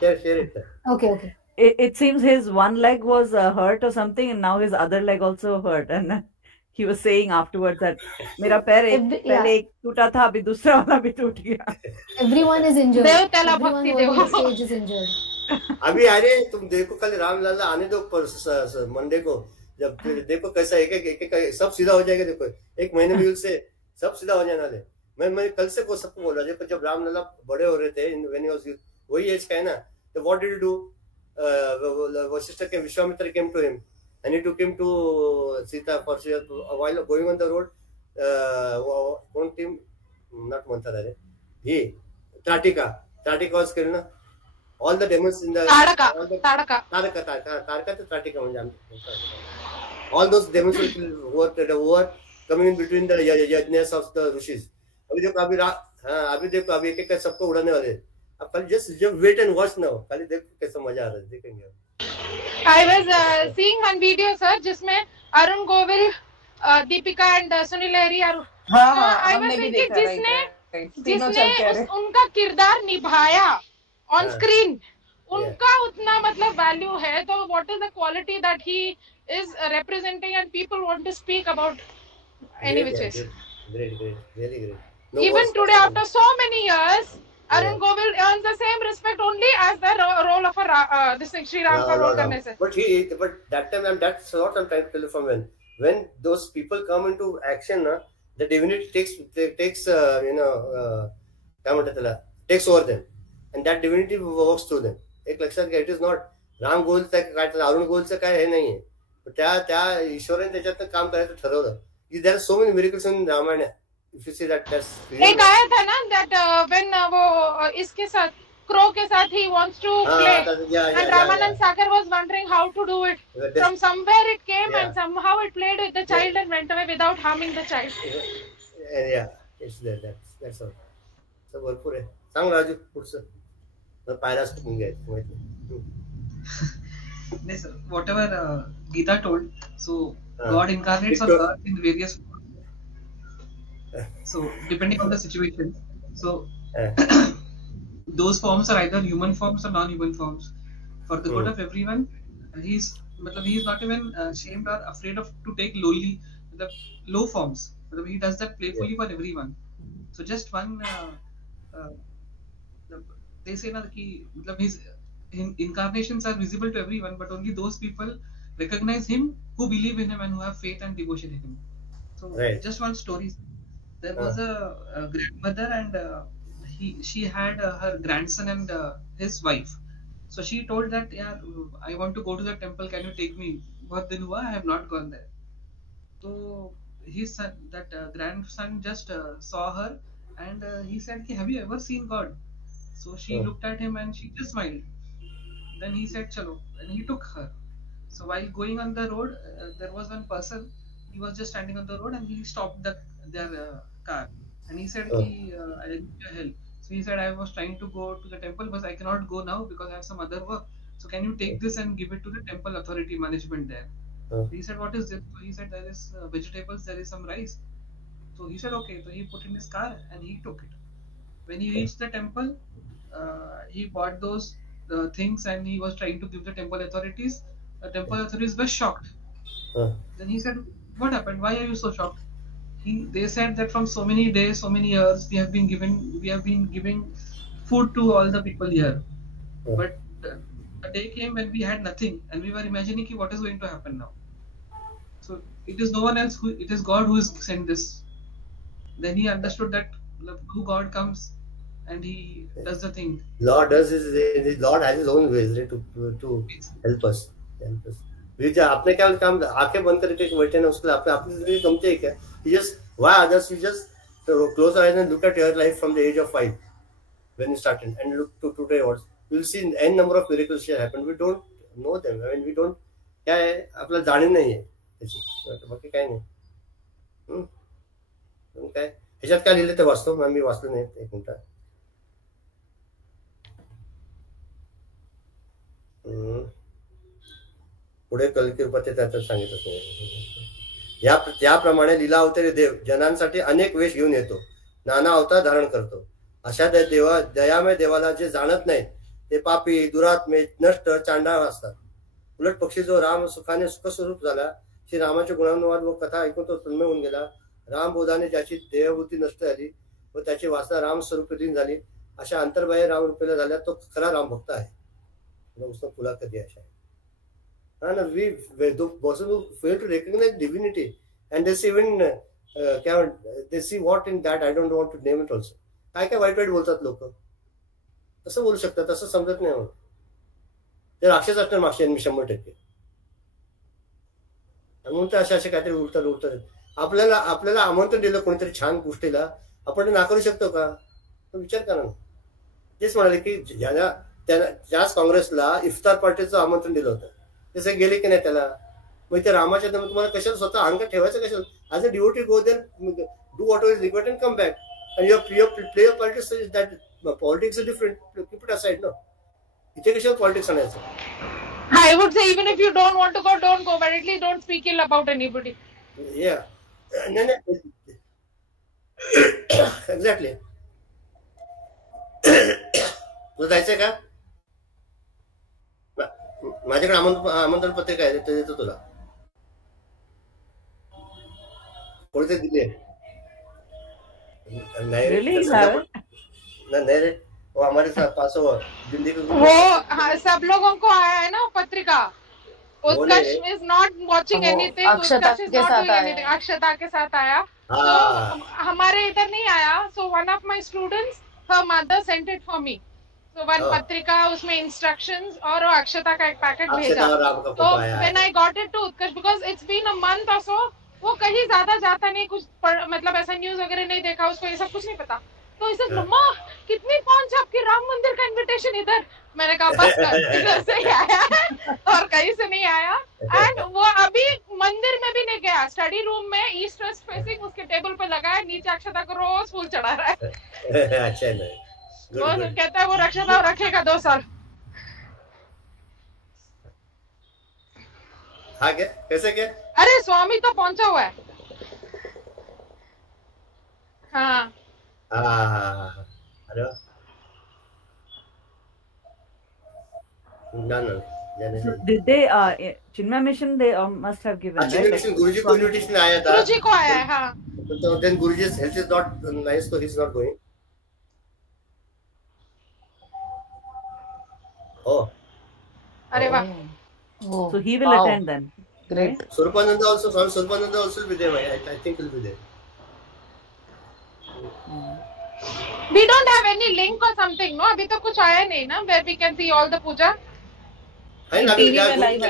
Share it. Okay. It seems his one leg was hurt or something, and now his other leg also hurt, and he was saying afterwards that मेरा पैर पहले एक टूटा था अभी दूसरा वाला भी टूट गया. Everyone is injured. Everyone on the stage is injured. अभी अरे तुम देखो कल रामलला आने दो मंडे को जब देखो कैसा एक सब सीधा हो जाएगा. देखो एक महीने में से सब सीधा हो जाने वाले. मैं कल से को सबको बोल रहा था जब रामलला बड़े हो रहे थे when he was वही एज का है ना. तो what did he do? Vashishta came, Vishwamitra came to him and he took him to Sita for a while going on the road. One team, not Mantarare, Tartika was killed. All the demons in the Taraka, all those demons who were coming in between the yajnas of the rishis. अभी देखो अभी एक सबको उड़ाने वाले. Just wait and watch now. खाली देख कैसा मजा आ रहा है देखेंगे. I was seeing one video, sir, जिसमें Arun Govil, Deepika and Sunil Lahiri are. I was thinking जिसने उनका किरदार निभाया on screen, उनका उतना मतलब value है. तो what is the quality that he is representing and people want to speak about any which ways. Great, really great. Even today, after so many years, Arun Govil earns the same respect only as the role of a this thing, Sri Ram ka role karne se. But that time, that's what I'm trying to tell you from when those people come into action, the divinity takes takes over them, and that divinity works through them. एक लक्षात घ्या, it is not Ram गोविलचा काय अरुण गोविलचं काय हे नाहीये. त्या ईश्वराने त्याच्यात काम करायचं ठरवलं. There are so many miracles in Ramayana. If you see that, that's एक आया था ना that when वो इसके साथ crow के साथ he wants to play and Ramanand Sagar was wondering how to do it. From somewhere it came and somehow it played with the child and went away without harming the child. It's there. That's all. So भरपूर आहे. सांग राजू पुढचं पायलाच तुम्ही घ्यायचं. No, sir. Whatever Gita told, so God incarnates on earth in various forms. So depending on the situation, so those forms are either human forms or non-human forms. For the good of everyone, he's not even ashamed or afraid to take the low forms. He does that playfully for everyone. So just one, they say that his incarnations are visible to everyone, but only those people recognize him who believe in him and who have faith and devotion in him. So just one story. There was a grandmother and she had her grandson and his wife. So she told that, I want to go to the temple, can you take me? Bahut din hua, I have not gone there. So his son, that grandson just saw her and he said, have you ever seen God? So she looked at him and she just smiled. Then he said, chalo, and he took her. So while going on the road, there was one person, he was just standing on the road and he stopped their car and he said, I need your help. So he said, I was trying to go to the temple but I cannot go now because I have some other work. So can you take this and give it to the temple authority management there? He said, what is this? So he said, there is vegetables, there is some rice. So he said okay. So he put in his car and he took it. When he reached the temple, he bought those things and he was trying to give the temple authorities. The temple authorities were shocked. Then he said, "What happened? Why are you so shocked?" They said that from so many days, so many years, we have been giving food to all the people here. But a day came when we had nothing, and we were imagining what is going to happen now. So it is no one else it is God who has sent this. Then he understood that who God comes and he does the thing. Lord has his own ways to help us. आपने क्या काम आंखें बंद करके बैठे ना उसके लिए आपने जिंदगी गमते है क्या? You just why others you just close your eyes and look at your life from the age of 5 when you started and look to today what you will see n number of miracles here happen. We don't know them. I mean we don't क्या है आपल्याला जाणीव नाही आहे त्याची बाकी काही नाही. काय ह्याच्यात काय लिहिलं ते वाचतो मी वाचलं नाही एक मिनिट. पुढे कलकीरूपाचे त्याचं सांगितलं याप्रमाणे लीला अवतारी देव जनांसाठी अनेक वेश घेऊन येतो, नाना अवतार धारण करतो. अशा दयामय देवाला जे जाणत नाहीत ते पापी, दुरात्मे, नष्ट, चांडाळ असतात. उलट पक्षी जो राम सुखाने सुखस्वरूप झाला, श्री रामाचे गुणानुवाद व कथा ऐकून तो तन्मय होऊन गेला. रामबोधाने ज्याची देहबुद्धी नष्ट झाली व त्याची वासना राम स्वरूपलीन झाली, अशा अंतर्बाह्य राम रूपेला झाल्या तो खरा राम भक्त आहे. उसने खुला कर दिया शायद. And those who fail to recognize divinity and they see even they see what in that I don't want to name it also. काय वाईट बोलतात लोक, तसं बोलू शकतात, तसं समजत नाही म्हणून ते राक्षस असणार मागचे मी 100%. म्हणून तर असे काहीतरी उलट आपल्याला आमंत्रण दिलं कोणीतरी छान गोष्टीला, आपण ते नाकारू शकतो का? विचार करा ना. तेच म्हणाले की ज्याच काँग्रेसला इफ्तार पार्टीचं आमंत्रण दिलं होतं तसे गेले की नाही त्याला. मग ते रामाच्या नावाने तुम्हाला कशाला स्वतः अंगात ठेवायचं कशाला? As a devotee go there, do what is required and come back and your play of politics is that. Politics is different, keep it aside. No, इथे कशाला पॉलिटिक्स आणायचं? I would say even if you don't want to go, don't go, but at least don't speak ill about anybody. Yeah. No. Exactly. तुला जायचंय का? माझ्याकडे आमंत्रण पत्रिका आहे, ते देतो तुला. कोणते दिले? नहीं रे, वो हमारे साथ पास हो दिल्ली को वो सब लोगों को आया है ना पत्रिका. उत्कर्ष is not watching anything. Akshata is not doing anything. अक्षता के साथ आया. तो हमारे इधर नहीं आया. So one of my students, her mother sent it for me. So one पत्रिका, उसमें instructions और अक्षता का एक पैकेट भेजा. तो when I got it to Utkarsh, because it's been a month or so, वो कहीं ज्यादा जाता नहीं, कुछ मतलब ऐसा न्यूज वगैरह नहीं देखा, उसको ये सब कुछ नहीं पता. तो इसे मम्मा कितनी पहुंच आपकी राम मंदिर का इनविटेशन इधर. मैंने कहा बस कर, इधर से ही आया है और कहीं से नहीं आया. एंड वो अभी मंदिर में भी नहीं गया, स्टडी रूम में ईस्ट वेस्ट फेसिंग उसके टेबल पे लगा है, नीचे अक्षता को रोज फूल चढ़ा रहा है. अच्छा है. वो कहता है वो अक्षता रखेगा 2 साल. हाँ क्या? कैसे क्या? अरे स्वामी तो पहुंचा हुआ है. हाँ. अरे no. So did they Chinmay mission they must have given, Chinmay mission गुरुजी को invitation आया था. गुरुजी को आया है. हाँ. So then Guruji's health is not nice, so he's not going. Oh. अरे वाह. So he will attend then. Great. Swarupananda also, Swami Swarupananda also will be there. I think he'll be there. We don't have any link or something, no? अभी तो कुछ आया नहीं ना, where we can see all the puja. TV में live है.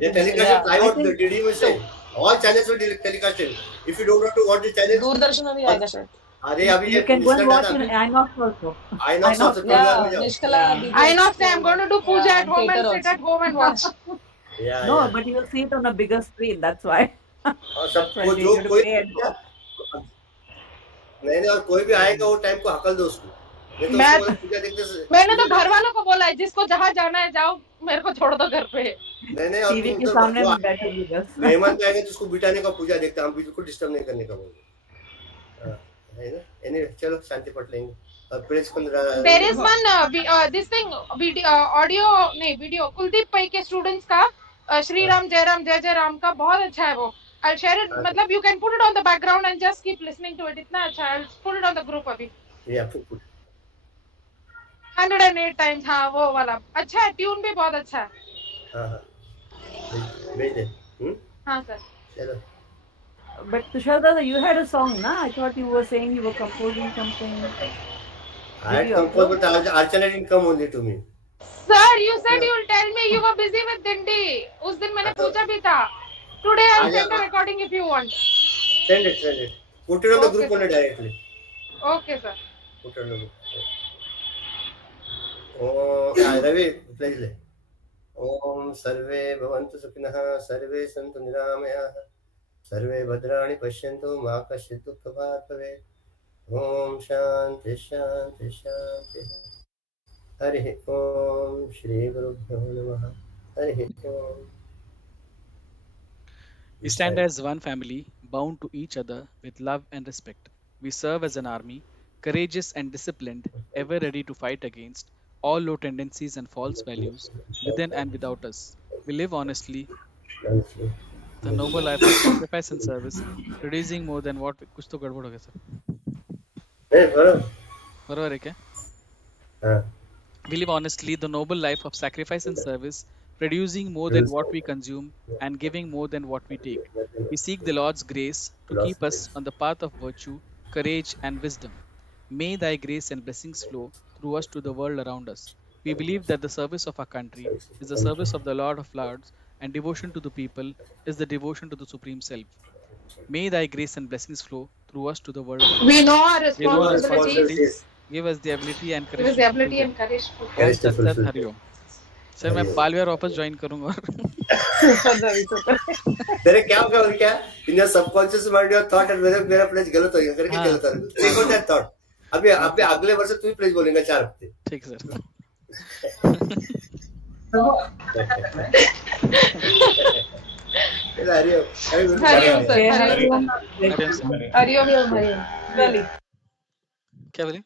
They telecast live on the DD में से. All channels will telecast it. If you don't want to watch the channel, Doordarshan में भी आएगा शायद. अरे अभी you can go and watch in INOX also. INOX also. निष्कला. INOX से I'm going to do puja at home and sit at home and watch. No, but you will see it on a bigger screen. That's why. सब जो कोई नहीं और कोई भी आएगा वो टाइम को हकल दो उसको. मैंने तो घर वालों को बोला है जिसको जहाँ जाना है जाओ, मेरे को छोड़ दो घर पे. नहीं टीवी के सामने बैठे भी बस. मेहमान आएंगे तो उसको बिठाने का पूजा देखते हैं, हम बिल्कुल डिस्टर्ब नहीं करने का बोलते. Anyway, chalo Shanti Pat लेंगे. Please There is one this thing video audio नहीं video Kuldeep Pai के students का Shri Ram Jai Ram Jai Jai Ram का बहुत अच्छा है वो. I'll share it. मतलब you can put it on the background and just keep listening to it. इतना अच्छा है. I'll put it on the group अभी. Yeah, put. 108 times हाँ वो वाला अच्छा है. Tune भी बहुत अच्छा है. हाँ भेज दे. हाँ sir. चलो. But Tushar Dada, you had a song, na? I thought you were saying you were composing something. I had composed, but Archana didn't come only to me. Sir, you said you'll tell me you were busy with Dindi. उस दिन मैंने पूछा भी था. Today I'll send the recording if you want. Send it. Put it on the group only directly. Okay, sir. Put it on the group. Oh, Ravi, please ले. Om सर्वे भवन्तु सुखिनः सर्वे सन्तु निरामयाः सर्वे भद्राणि पश्यन्तु मा कश्चित् दुःखभाग् भवेत्. ओम शांति शांति शांति. हरि ओम श्री गुरुभ्यो नमः. हरि ओम. We stand as one family, bound to each other with love and respect. We serve as an army, courageous and disciplined, ever ready to fight against all low tendencies and false values, within and without us. We live honestly, the noble life of sacrifice and service, producing more than what... कुछ तो गड़बड़ हो गया sir. बराबर है क्या? We live honestly, the noble life of sacrifice and service, producing more than what we consume and giving more than what we take. We seek the Lord's grace to keep us on the path of virtue, courage and wisdom. May thy grace and blessings flow through us to the world around us. We believe that the service of our country is the service of the Lord of Lords, and devotion to the people is the devotion to the Supreme Self. May thy grace and blessings flow through us to the world around us. We know our responsibilities. Give us the ability and courage. Give us the ability and courage to fulfill. Hari Om. Sir मैं पालवियार वापस join करूंगा. तेरे क्या होगा और क्या? In your subconscious mind your thought and whether मेरा pledge गलत हो गया करके गलत हो. Record that thought. अभी अगले वर्ष तू ही प्लेज बोलेगा 4 हफ्ते. ठीक सर. हरिओम. हरिओम सर. हरिओम. हरिओम. क्या बोले?